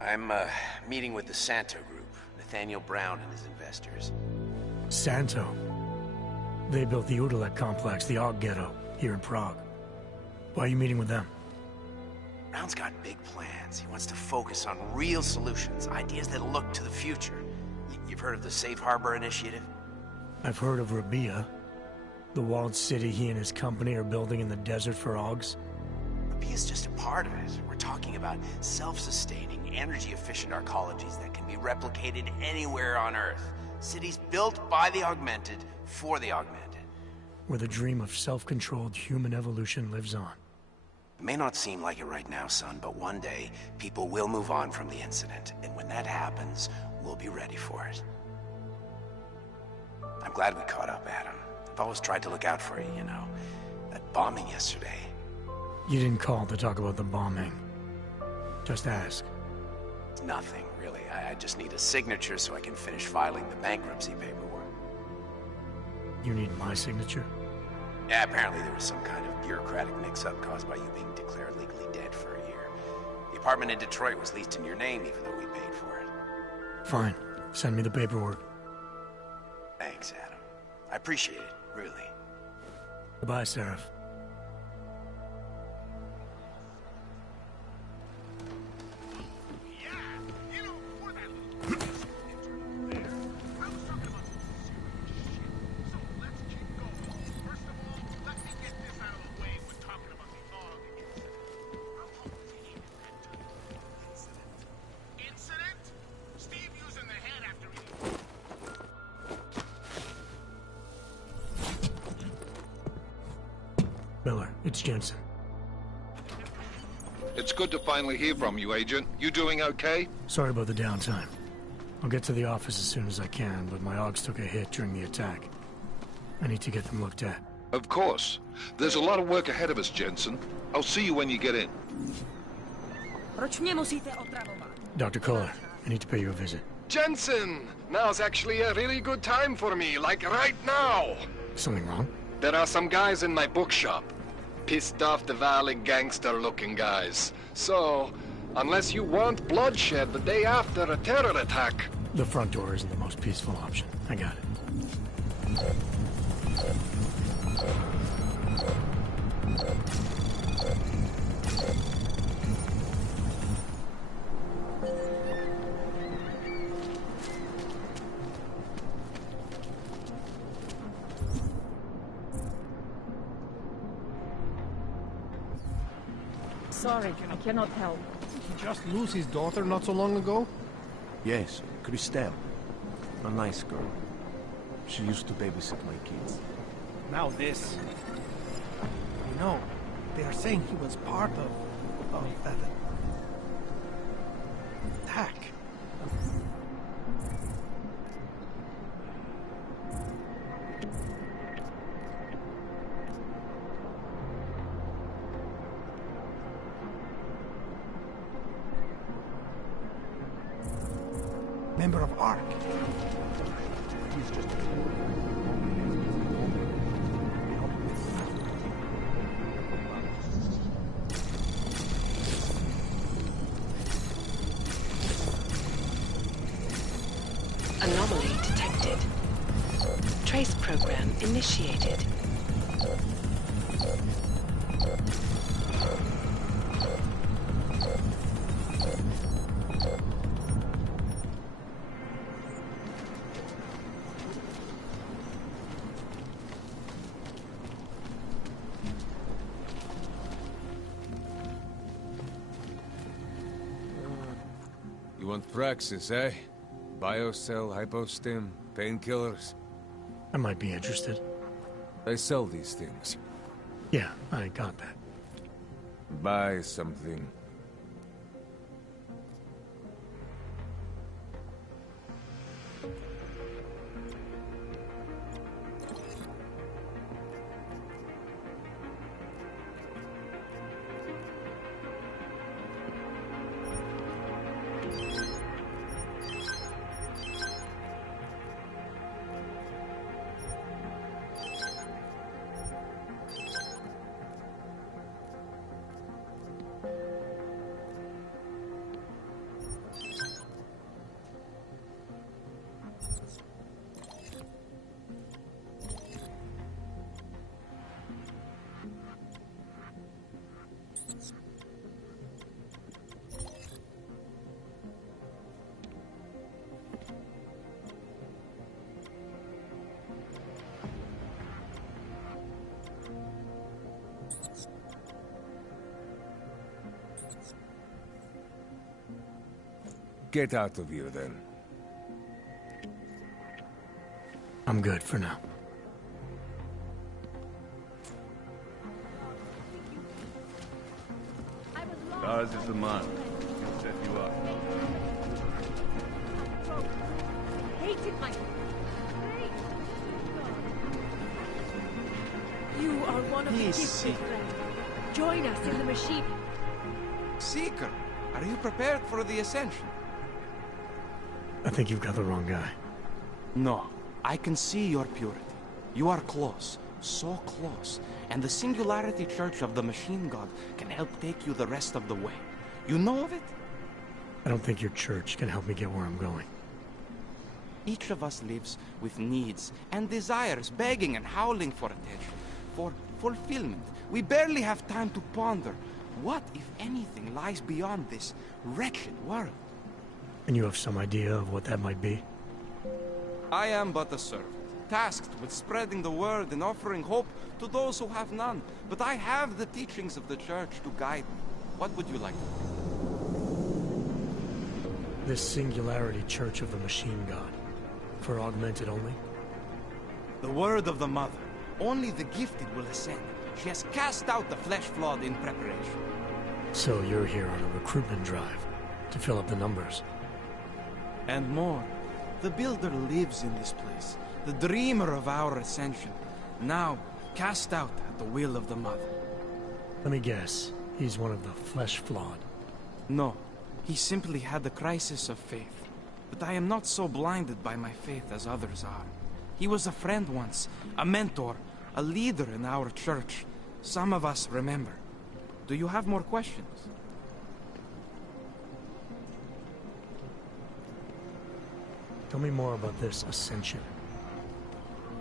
I'm, meeting with the Santo Group. Nathaniel Brown and his investors. Santo? They built the Udalek complex, the Og Ghetto, here in Prague. Why are you meeting with them? Brown's got big plans. He wants to focus on real solutions, ideas that look to the future. You've heard of the Safe Harbor Initiative? I've heard of Rabia, the walled city he and his company are building in the desert for Augs. Rabia's just a part of it. We're talking about self-sustaining, energy-efficient arcologies that can be replicated anywhere on Earth. Cities built by the augmented, for the augmented. Where the dream of self-controlled human evolution lives on. It may not seem like it right now, son, but one day, people will move on from the incident. And when that happens, we'll be ready for it. I'm glad we caught up, Adam. I've always tried to look out for you, you know. That bombing yesterday. You didn't call to talk about the bombing. Just ask. nothing, really. I just need a signature so I can finish filing the bankruptcy paperwork. You need my signature? Yeah, apparently there was some kind of bureaucratic mix-up caused by you being declared legally dead for a year. The apartment in Detroit was leased in your name even though we paid for it. Fine. Send me the paperwork. Thanks, Adam. I appreciate it, really. Goodbye, Seraph. Miller, it's Jensen. It's good to finally hear from you, Agent. You doing okay? Sorry about the downtime. I'll get to the office as soon as I can, but my Augs took a hit during the attack. I need to get them looked at. Of course. There's a lot of work ahead of us, Jensen. I'll see you when you get in. Dr. Kohler, I need to pay you a visit. Jensen! Now's actually a really good time for me, like right now! Something wrong? There are some guys in my bookshop. Pissed off the Valley gangster-looking guys. So, unless you want bloodshed the day after a terror attack... The front door isn't the most peaceful option. I got it. Sorry, I cannot help. Did he just lose his daughter not so long ago? Yes, Christelle. A nice girl. She used to babysit my kids. Now this. You know, they are saying he was part of that attack. Member of ARC. He's just Anomaly detected. Trace program initiated. You want Praxis, eh? Biocell, hypostim, painkillers. I might be interested. They sell these things. Yeah, I got that. Buy something. Get out of here, then. I'm good for now. Ours is the man. He'll set you up. Hated my... You are one of the gifted friends. Join us in the machine. Seeker, are you prepared for the ascension? I think you've got the wrong guy. No, I can see your purity. You are close, so close, and the Singularity Church of the Machine God can help take you the rest of the way. You know of it? I don't think your church can help me get where I'm going. Each of us lives with needs and desires, begging and howling for attention, for fulfillment. We barely have time to ponder what, if anything, lies beyond this wretched world. And you have some idea of what that might be? I am but a servant, tasked with spreading the word and offering hope to those who have none. But I have the teachings of the Church to guide me. What would you like to do? This Singularity Church of the Machine God. For augmented only? The word of the Mother. Only the gifted will ascend. She has cast out the flesh-flawed in preparation. So you're here on a recruitment drive, to fill up the numbers. And more. The Builder lives in this place, the dreamer of our ascension, now cast out at the will of the Mother. Let me guess, he's one of the flesh-flawed. No, he simply had a crisis of faith. But I am not so blinded by my faith as others are. He was a friend once, a mentor, a leader in our church. Some of us remember. Do you have more questions? Tell me more about this ascension.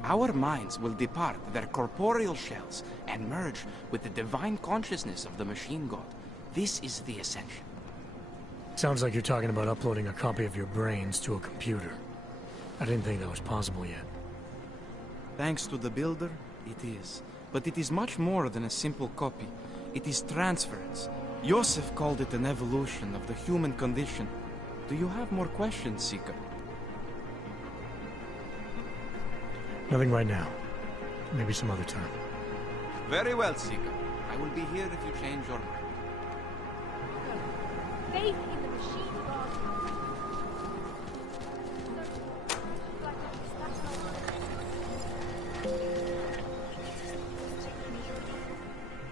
Our minds will depart their corporeal shells and merge with the divine consciousness of the Machine God. This is the ascension. Sounds like you're talking about uploading a copy of your brains to a computer. I didn't think that was possible yet. Thanks to the Builder, it is. But it is much more than a simple copy. It is transference. Joseph called it an evolution of the human condition. Do you have more questions, Seeker? Nothing right now. Maybe some other time. Very well, Seeker. I will be here if you change your mind. Faith in the Machine God.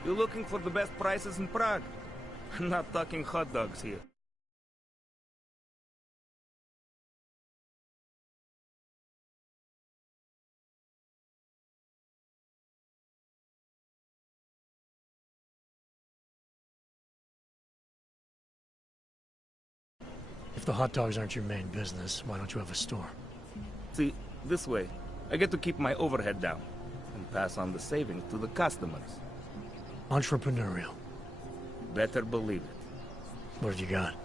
You're looking for the best prices in Prague? I'm not talking hot dogs here. If the hot dogs aren't your main business, why don't you have a store? See, this way, I get to keep my overhead down and pass on the savings to the customers. Entrepreneurial. Better believe it. What have you got?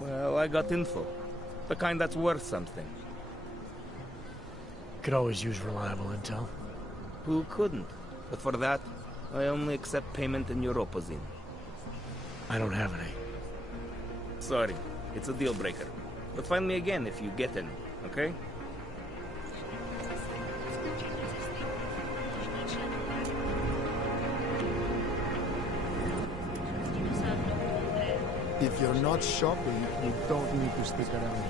Well, I got info. The kind that's worth something. Could always use reliable intel. Who couldn't? But for that, I only accept payment in Europozine. I don't have any. Sorry, it's a deal breaker. But find me again if you get any, okay? If you're not shopping, you don't need to stick around.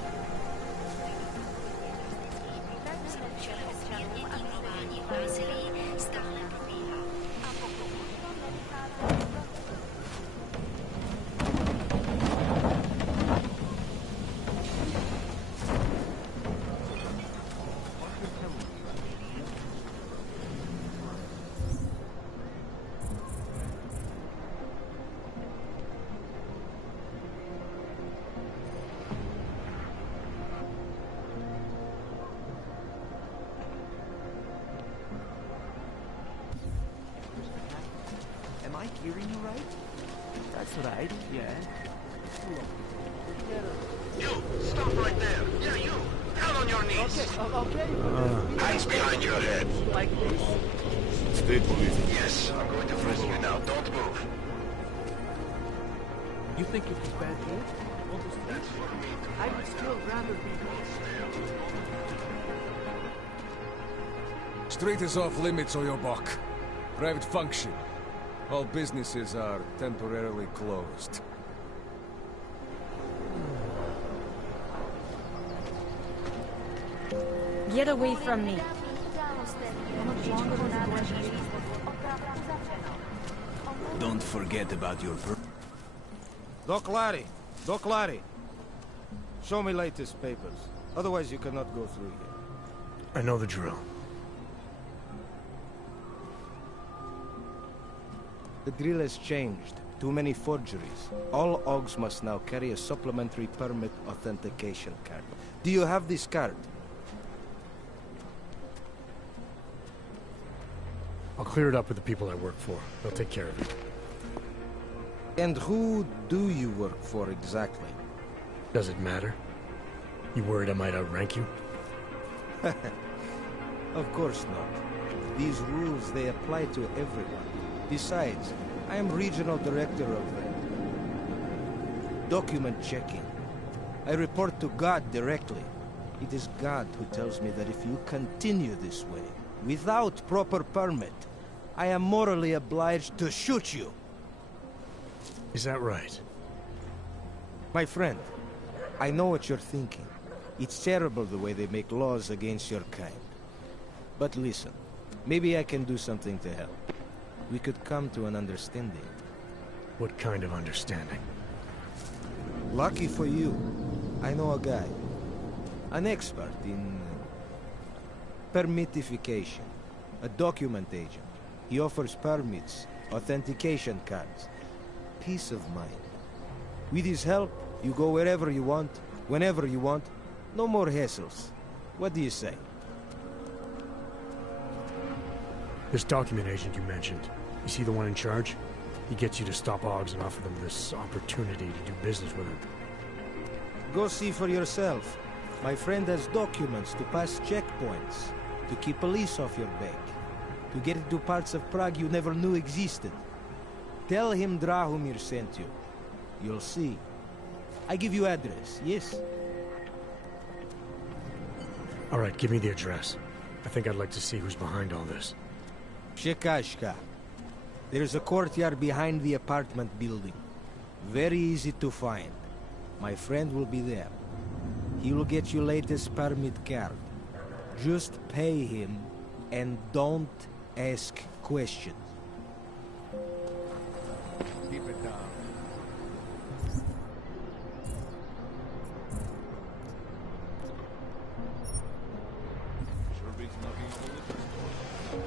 Am I hearing you right? That's right, yeah. You! Stop right there! Yeah, you! Down on your knees! Okay. Hands behind your head! Like this? Stay position. Yes, I'm going to frisk you now. Don't move. You think it was bad here? I would still rather be... Street is off limits, Oyobok. Private function. All businesses are temporarily closed. Get away from me. Don't forget about your... Doc Larry! Show me latest papers. Otherwise, you cannot go through here. I know the drill. The drill has changed. Too many forgeries. All OGs must now carry a supplementary permit authentication card. Do you have this card? I'll clear it up with the people I work for. They'll take care of it. And who do you work for exactly? Does it matter? You worried I might outrank you? Of course not. These rules, they apply to everyone. Besides, I am regional director of document checking. I report to God directly. It is God who tells me that if you continue this way, without proper permit, I am morally obliged to shoot you. Is that right? My friend, I know what you're thinking. It's terrible the way they make laws against your kind. But listen, maybe I can do something to help. We could come to an understanding. What kind of understanding? Lucky for you, I know a guy. An expert in permitification. A document agent. He offers permits, authentication cards. Peace of mind. With his help, you go wherever you want, whenever you want. No more hassles. What do you say? This document agent you mentioned, is he the one in charge? He gets you to stop OGs and offer them this opportunity to do business with him. Go see for yourself. My friend has documents to pass checkpoints, to keep police off your back, to get into parts of Prague you never knew existed. Tell him Drahomir sent you. You'll see. I give you address, yes? All right, give me the address. I think I'd like to see who's behind all this. Shekashka. There's a courtyard behind the apartment building. Very easy to find. My friend will be there. He will get you latest permit card. Just pay him and don't ask questions. Keep it down. Sure beats knocking on the liquor store.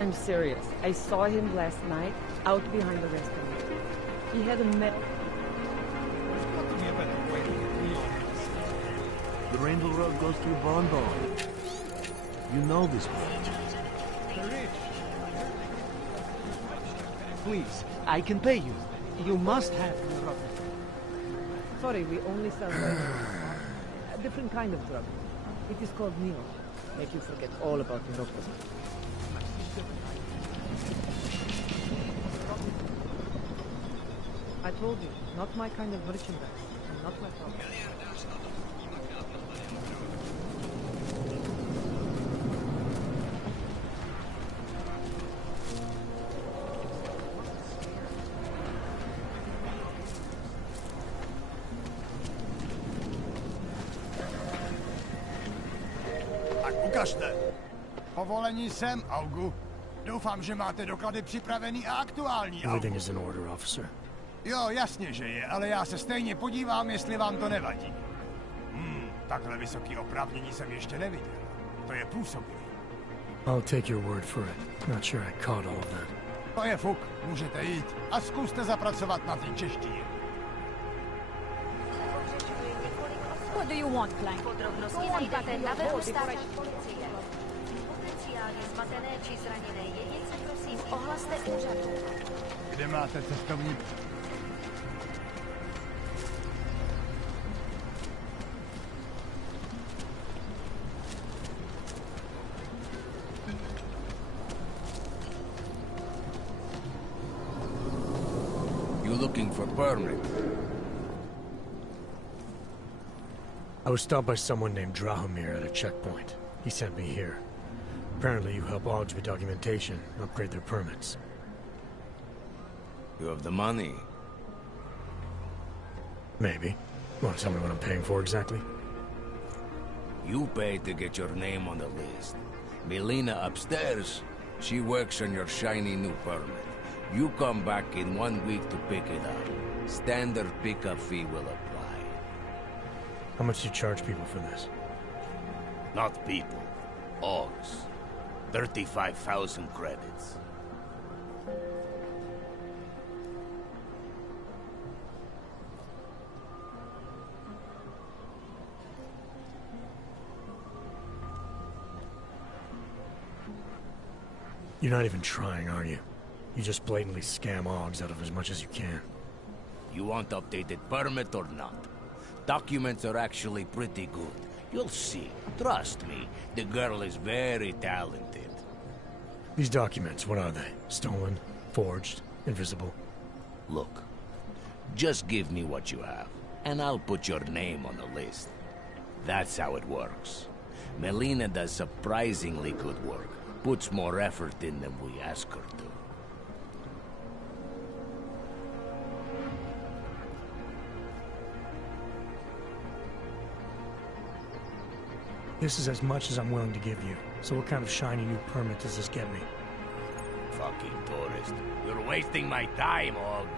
I'm serious. I saw him last night, out behind the restaurant. He had a metal... The Rainbow Road goes through Bon Bon. You know this place. Please, I can pay you. You must have Sorry, we only sell a different kind of drug. It is called Neo. Make you forget all about neuropathy. I told you, not my kind of merchandise, and not my problem. Tak ukažte. Povolení sem, Augu. Doufám, že máte doklady připravený a aktuální, Augu. Everything is in order, officer. Jo, jasně, že je, ale já se stejně podívám, jestli vám to nevadí. Takhle vysoký oprávnění jsem ještě neviděl. To je působivé. I'll take your word for it. Not sure I caught all of that. To je fuk, můžete jít a zkuste zapracovat na té češtině. What do you want, Clank? Podrobnosti najdete na webu státní policie. Potenciálně zmatené či zraněné jedince prosím ohlaste úřadu. Kde máte cestovní... You looking for permit? I was stopped by someone named Drahomir at a checkpoint. He sent me here. Apparently you help OGs with documentation, upgrade their permits. You have the money. Maybe. Want to tell me what I'm paying for exactly? You paid to get your name on the list. Melina upstairs, she works on your shiny new permit. You come back in 1 week to pick it up. Standard pickup fee will apply. How much do you charge people for this? Not people. Ogs. 35,000 credits. You're not even trying, are you? You just blatantly scam Augs out of as much as you can. You want updated permit or not? Documents are actually pretty good. You'll see. Trust me, the girl is very talented. These documents, what are they? Stolen? Forged? Invisible? Look, just give me what you have, and I'll put your name on the list. That's how it works. Melina does surprisingly good work. Puts more effort in than we ask her to. This is as much as I'm willing to give you. So what kind of shiny new permit does this get me? Fucking tourist. You're wasting my time, Og.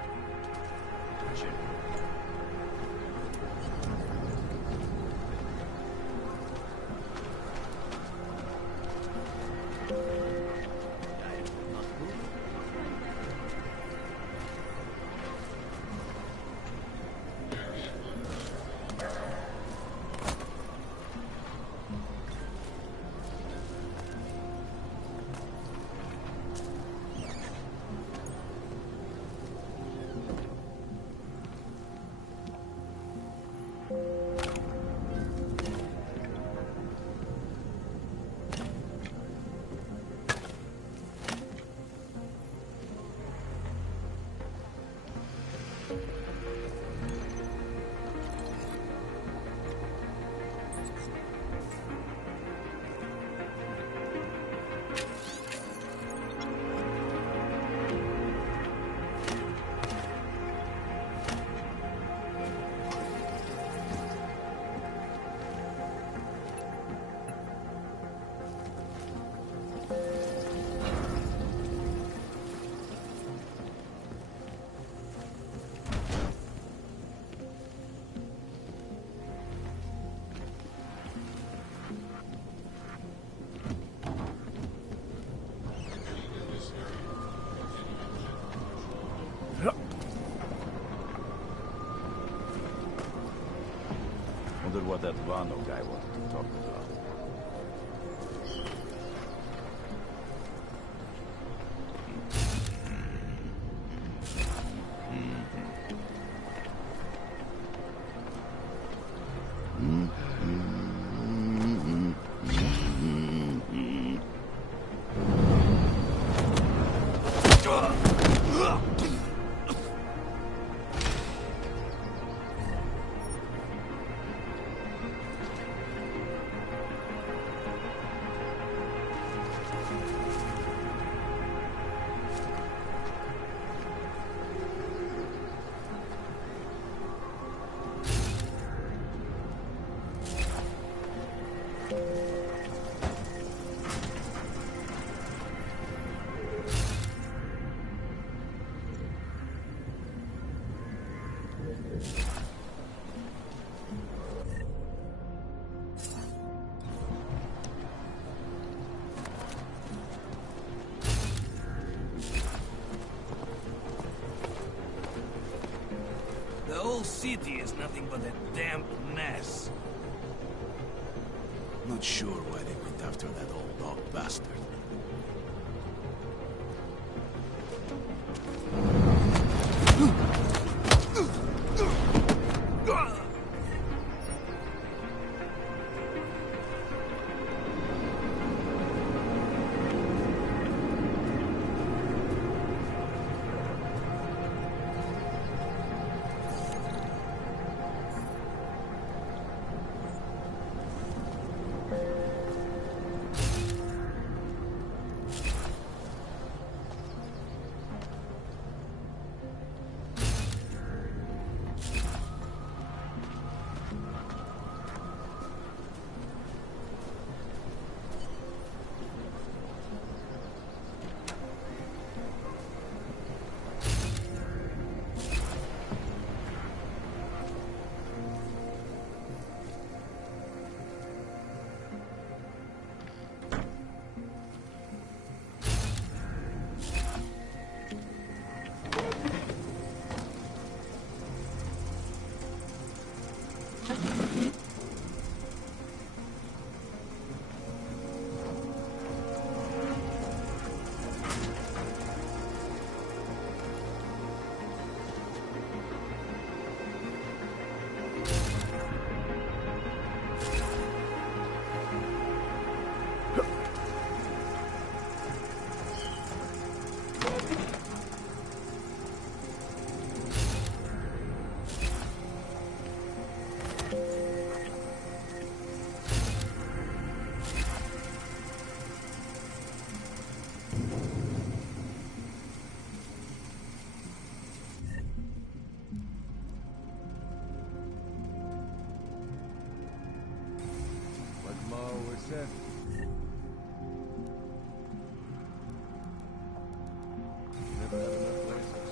Wondered what that Vano guy wanted to talk about. The whole city is nothing but a damp mess. Not sure why they went after that old dog bastard. said. Never had enough lasers.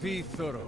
Be thorough.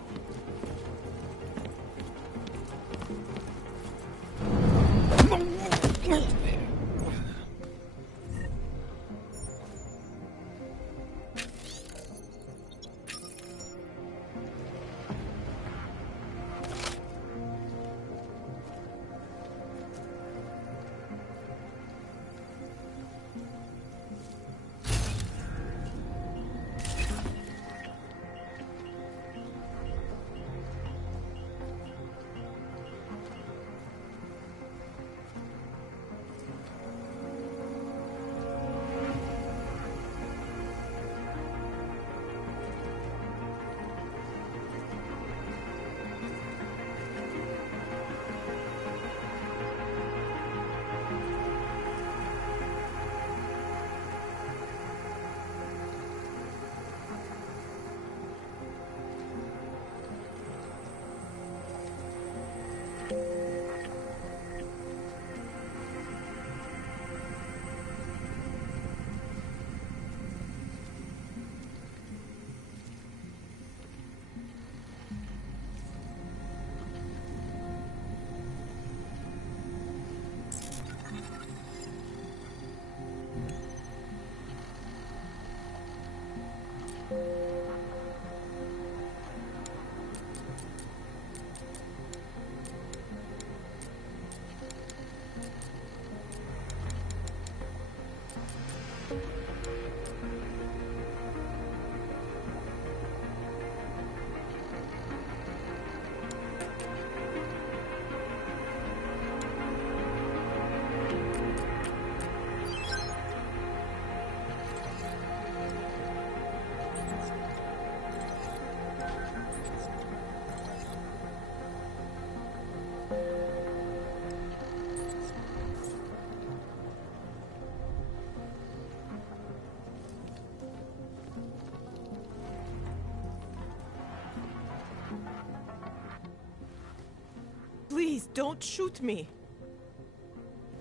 don't shoot me.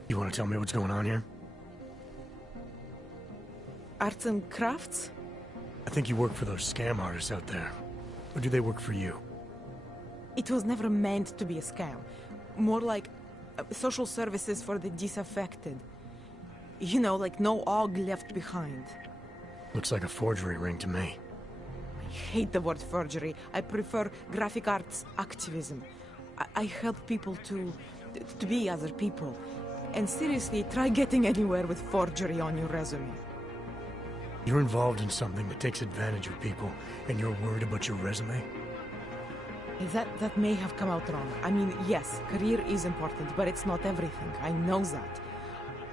You want to tell me what's going on here? Arts and crafts? I think you work for those scam artists out there. Or do they work for you? It was never meant to be a scam. More like social services for the disaffected. You know, like no Og left behind. Looks like a forgery ring to me. I hate the word forgery. I prefer graphic arts activism. I help people to be other people. And seriously, try getting anywhere with forgery on your resume. You're involved in something that takes advantage of people, and you're worried about your resume? That may have come out wrong. I mean, yes, career is important, but it's not everything. I know that.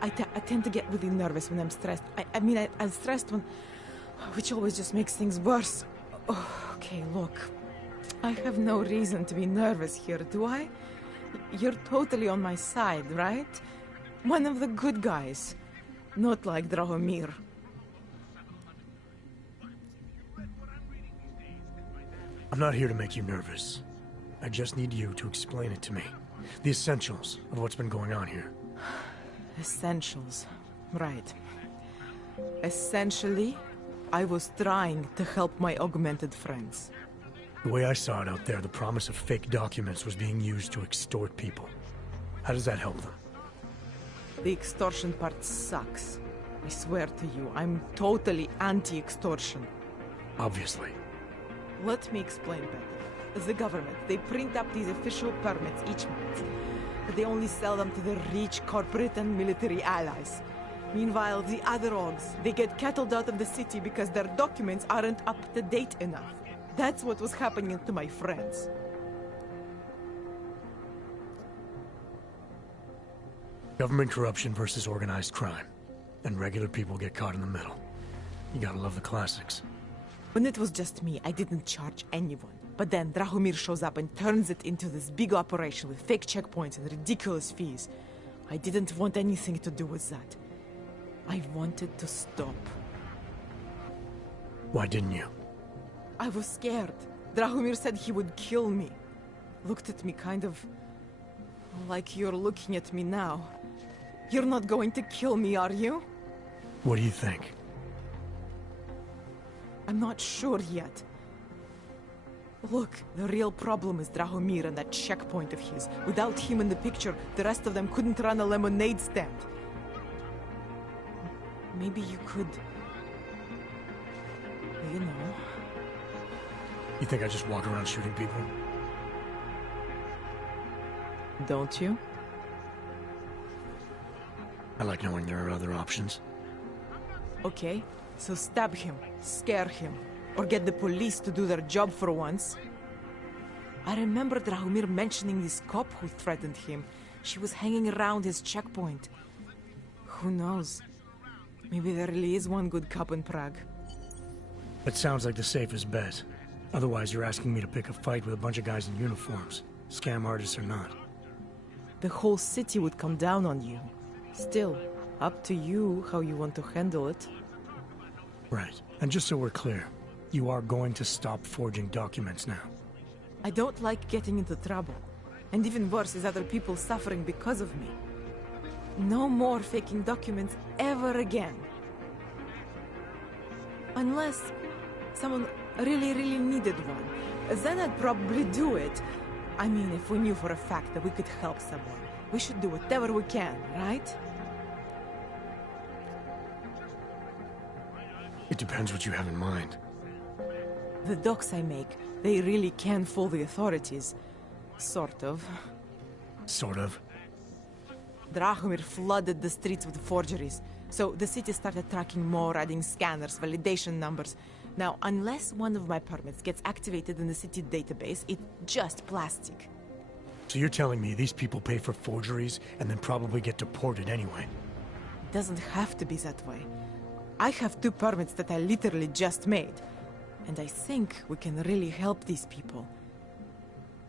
I tend to get really nervous when I'm stressed. I'm stressed when... which always just makes things worse. Oh, okay, look. I have no reason to be nervous here, do I? You're totally on my side, right? One of the good guys. Not like Drahomir. I'm not here to make you nervous. I just need you to explain it to me. The essentials of what's been going on here. Essentials. Right. Essentially, I was trying to help my augmented friends. The way I saw it out there, the promise of fake documents was being used to extort people. How does that help them? The extortion part sucks. I swear to you, I'm totally anti-extortion. Obviously. Let me explain better. The government, they print up these official permits each month. But they only sell them to the rich corporate and military allies. Meanwhile, the other Ogs, they get cattled out of the city because their documents aren't up to date enough. That's what was happening to my friends. Government corruption versus organized crime. And regular people get caught in the middle. You gotta love the classics. When it was just me, I didn't charge anyone. But then Drahomir shows up and turns it into this big operation with fake checkpoints and ridiculous fees. I didn't want anything to do with that. I wanted to stop. Why didn't you? I was scared. Drahomir said he would kill me. Looked at me kind of... like you're looking at me now. You're not going to kill me, are you? What do you think? I'm not sure yet. Look, the real problem is Drahomir and that checkpoint of his. Without him in the picture, the rest of them couldn't run a lemonade stand. Maybe you could... you know... You think I just walk around shooting people? Don't you? I like knowing there are other options. Okay, so stab him, scare him, or get the police to do their job for once. I remember Drahomir mentioning this cop who threatened him. She was hanging around his checkpoint. Who knows? Maybe there really is one good cop in Prague. That sounds like the safest bet. Otherwise, you're asking me to pick a fight with a bunch of guys in uniforms. Scam artists or not. The whole city would come down on you. Still, up to you how you want to handle it. Right. And just so we're clear, you are going to stop forging documents now. I don't like getting into trouble. And even worse is other people suffering because of me. No more faking documents ever again. Unless someone really needed one. Then I'd probably do it. I mean, if we knew for a fact that we could help someone, we should do whatever we can, right? It depends what you have in mind. The docs I make, they really can fool the authorities. Sort of. Sort of? Drahomir flooded the streets with forgeries, so the city started tracking more, adding scanners, validation numbers. Now, unless one of my permits gets activated in the city database, it's just plastic. So you're telling me these people pay for forgeries and then probably get deported anyway? It doesn't have to be that way. I have 2 permits that I literally just made. And I think we can really help these people.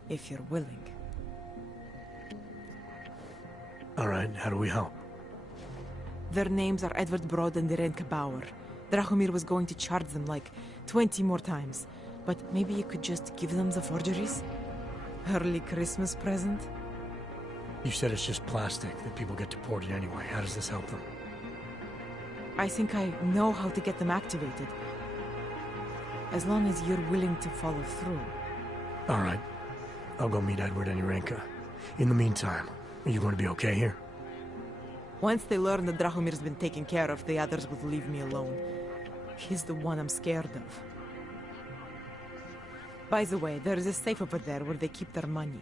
If you're willing. Alright, how do we help? Their names are Edward Broad and Irenka Bauer. Drahomir was going to charge them like 20 more times. But maybe you could just give them the forgeries? Early Christmas present? You said it's just plastic, that people get deported anyway. How does this help them? I think I know how to get them activated. As long as you're willing to follow through. All right. I'll go meet Edward and Yurenka. In the meantime, are you going to be okay here? Once they learn that Drahomir's been taken care of, the others would leave me alone. He's the one I'm scared of. By the way, there is a safe over there where they keep their money.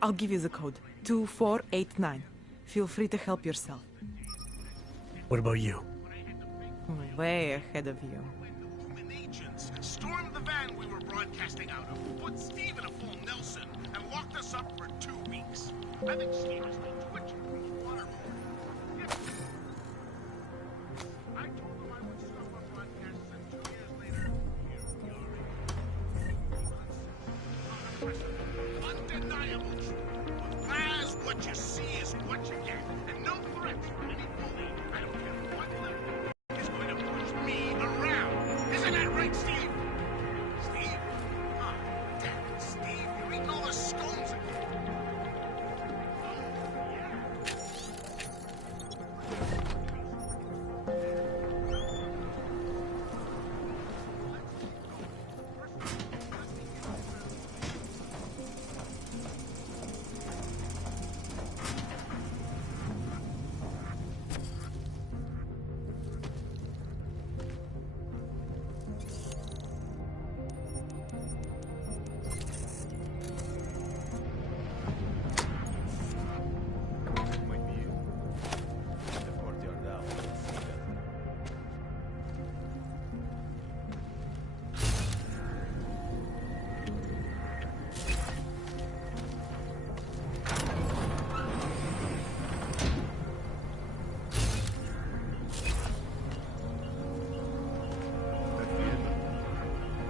I'll give you the code. 2489. Feel free to help yourself. What about you? Way ahead of you. Agents stormed the van we were broadcasting out of, put Steve in a full Nelson, and locked us up for 2 weeks. I think Steve is still twitching from the water. I told him I would stop our broadcasts, and 2 years later, here we are. Undeniable truth. As what you see is what you get, and no threats from any bully. I don't care what the is going to push me around. Isn't that right, Steve? Steve? Ah, damn it, Steve. You're eating all the scones again.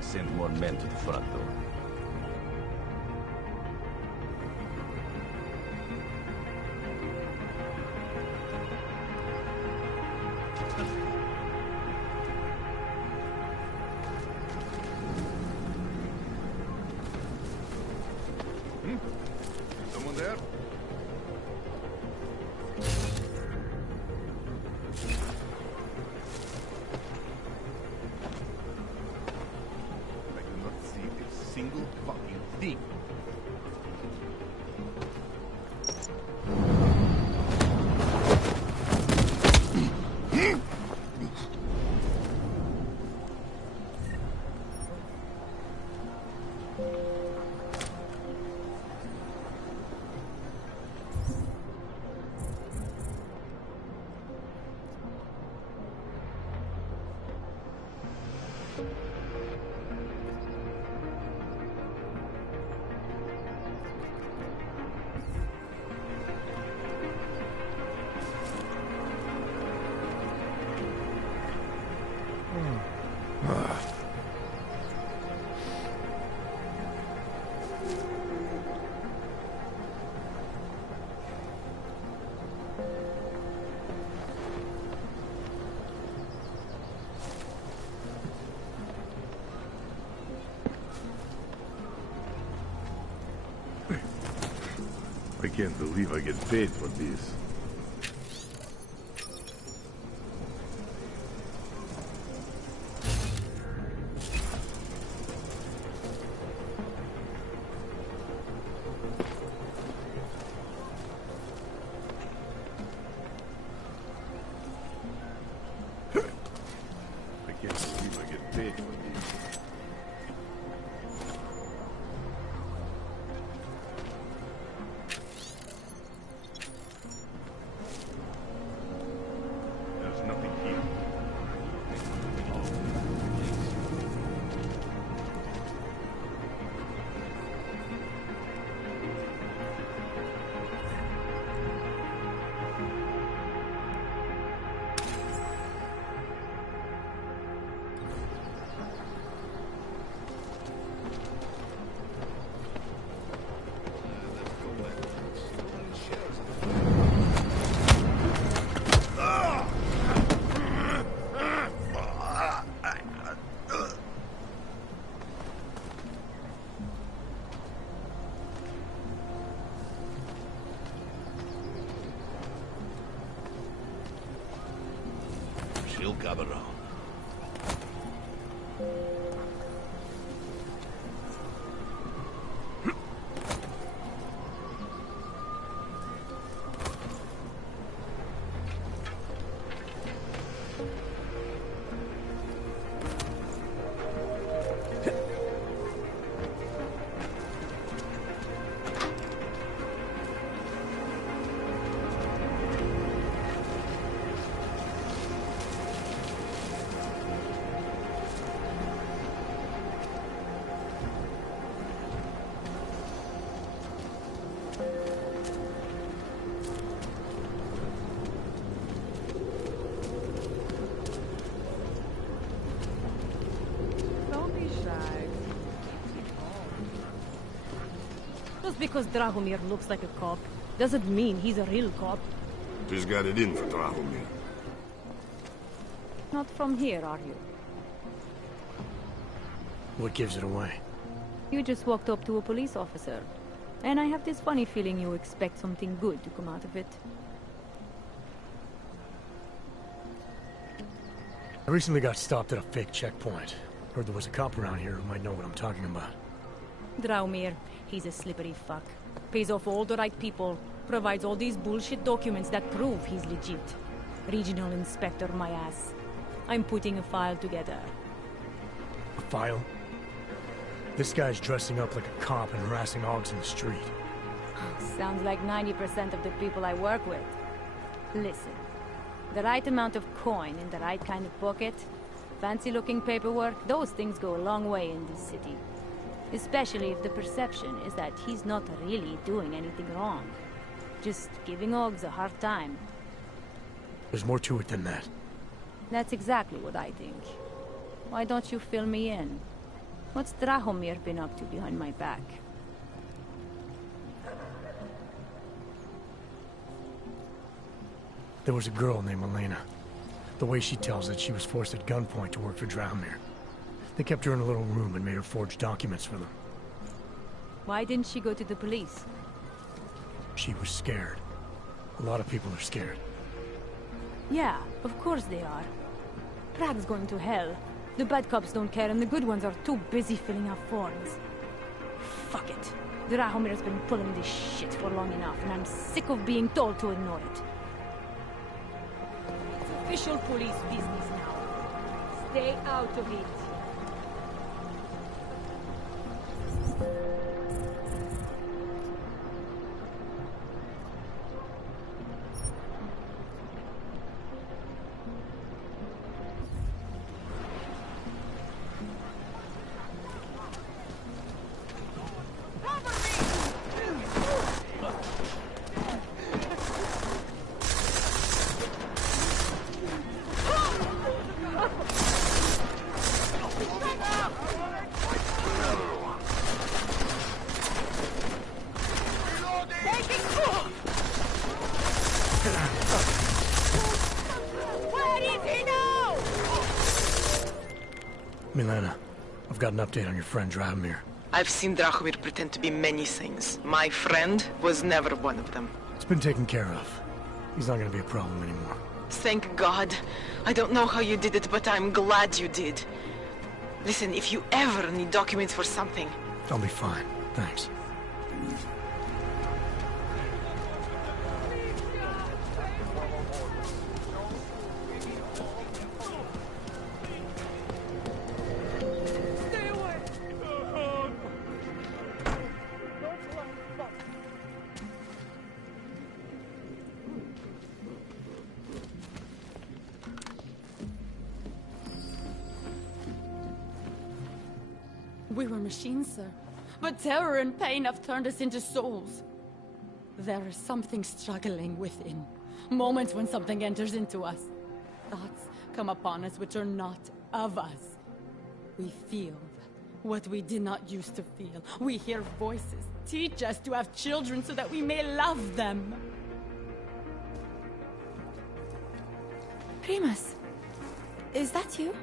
Send more men to the front door. Someone there? I do not see a single fucking thing. I can't believe I get paid for this. I can't believe I get paid for this. cabrón. Don't be shy. Just because Drahomir looks like a cop doesn't mean he's a real cop. Just got it in for Drahomir. Not from here, are you? What gives it away? You just walked up to a police officer. And I have this funny feeling you expect something good to come out of it. I recently got stopped at a fake checkpoint. Heard there was a cop around here who might know what I'm talking about. Drahomir, he's a slippery fuck. Pays off all the right people. Provides all these bullshit documents that prove he's legit. Regional inspector, my ass. I'm putting a file together. A file? This guy's dressing up like a cop and harassing hogs in the street. Sounds like 90% of the people I work with. Listen, the right amount of coin in the right kind of pocket, fancy-looking paperwork, those things go a long way in this city. Especially if the perception is that he's not really doing anything wrong. Just giving hogs a hard time. There's more to it than that. That's exactly what I think. Why don't you fill me in? What's Drahomir been up to behind my back? There was a girl named Elena. The way she tells it, she was forced at gunpoint to work for Drahomir. They kept her in a little room and made her forge documents for them. Why didn't she go to the police? She was scared. A lot of people are scared. Yeah, of course they are. Prague's going to hell. The bad cops don't care and the good ones are too busy filling out forms. Fuck it. Drahomir's been pulling this shit for long enough and I'm sick of being told to ignore it. It's official police business now. Stay out of it. Milena, I've got an update on your friend Drahomir. I've seen Drahomir pretend to be many things. My friend was never one of them. It's been taken care of. He's not gonna be a problem anymore. Thank God. I don't know how you did it, but I'm glad you did. Listen, if you ever need documents for something... I'll be fine. Thanks. We were machines, sir. But terror and pain have turned us into souls. There is something struggling within. Moments when something enters into us. Thoughts come upon us which are not of us. We feel what we did not used to feel. We hear voices teach us to have children so that we may love them. Primus, is that you?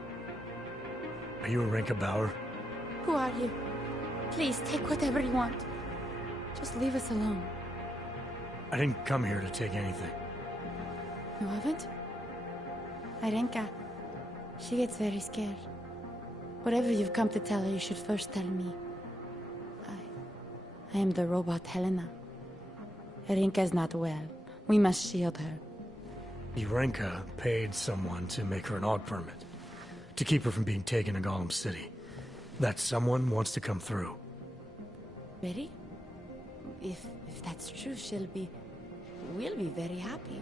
Are you Arenka Bauer? Who are you? Please, take whatever you want. Just leave us alone. I didn't come here to take anything. You haven't? Arenka, She gets very scared. Whatever you've come to tell her, you should first tell me. I am the robot Helena. Erinka's not well. We must shield her. Irenka paid someone to make her an AUG permit. To keep her from being taken to Golem City. That someone wants to come through. Really? If that's true, we'll be very happy.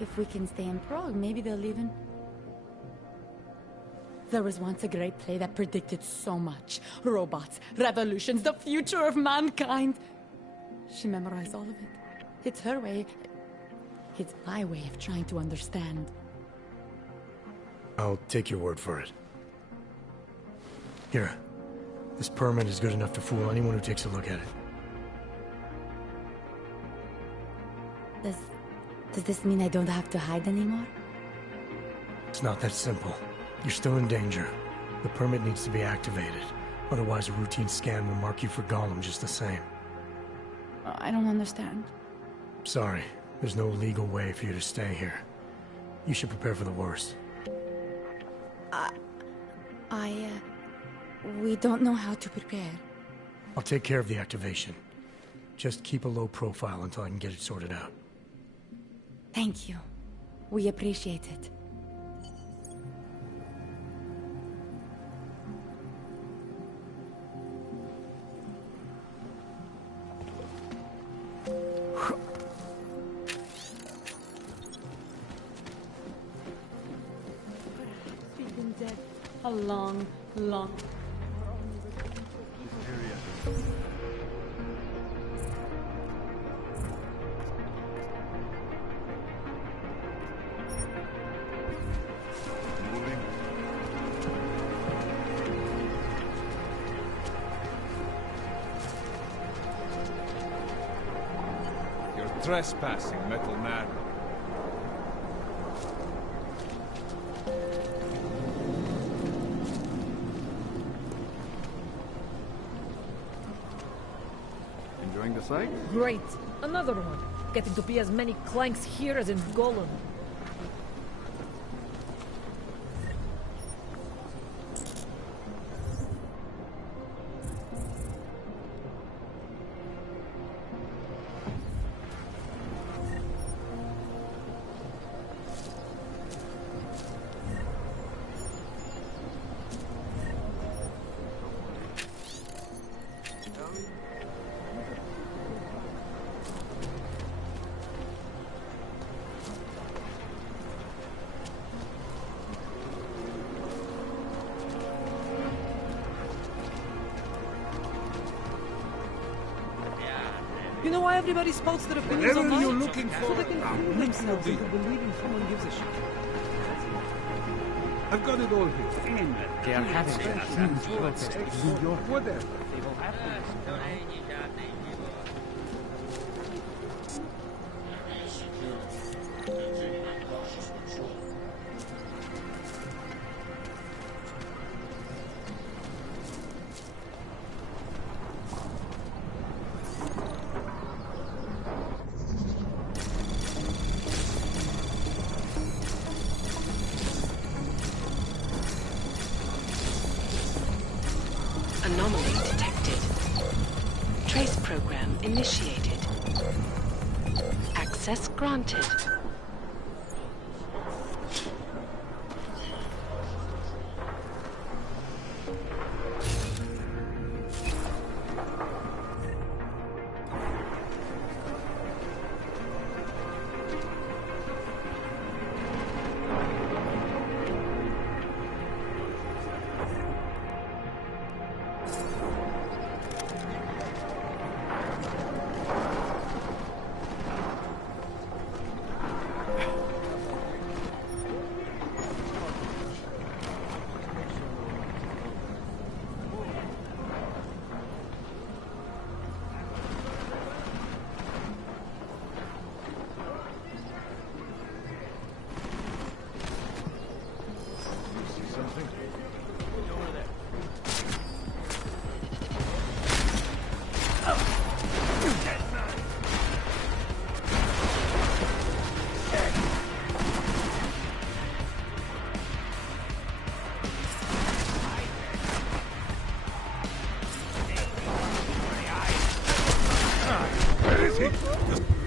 If we can stay in Prague, maybe they'll even... There was once a great play that predicted so much. Robots, revolutions, the future of mankind. She memorized all of it. It's her way. It's my way of trying to understand. I'll take your word for it. Here. This permit is good enough to fool anyone who takes a look at it. Does this mean I don't have to hide anymore? It's not that simple. You're still in danger. The permit needs to be activated. Otherwise, a routine scan will mark you for Golem just the same. I don't understand. Sorry. There's no legal way for you to stay here. You should prepare for the worst. We don't know how to prepare. I'll take care of the activation. Just keep a low profile until I can get it sorted out. Thank you. We appreciate it. We've been dead a long, long... Trespassing, Metal Man. Enjoying the sight? Great. Another one. Getting to be as many clanks here as in Golem. You know why everybody spouts their opinions Whatever online? you're looking for, So they can fool themselves into believing someone gives a shit. I've got it all here. They are having a huge protest in New York. Whatever. They will have to... Anomaly detected. Trace program initiated. Access granted. Dorothy.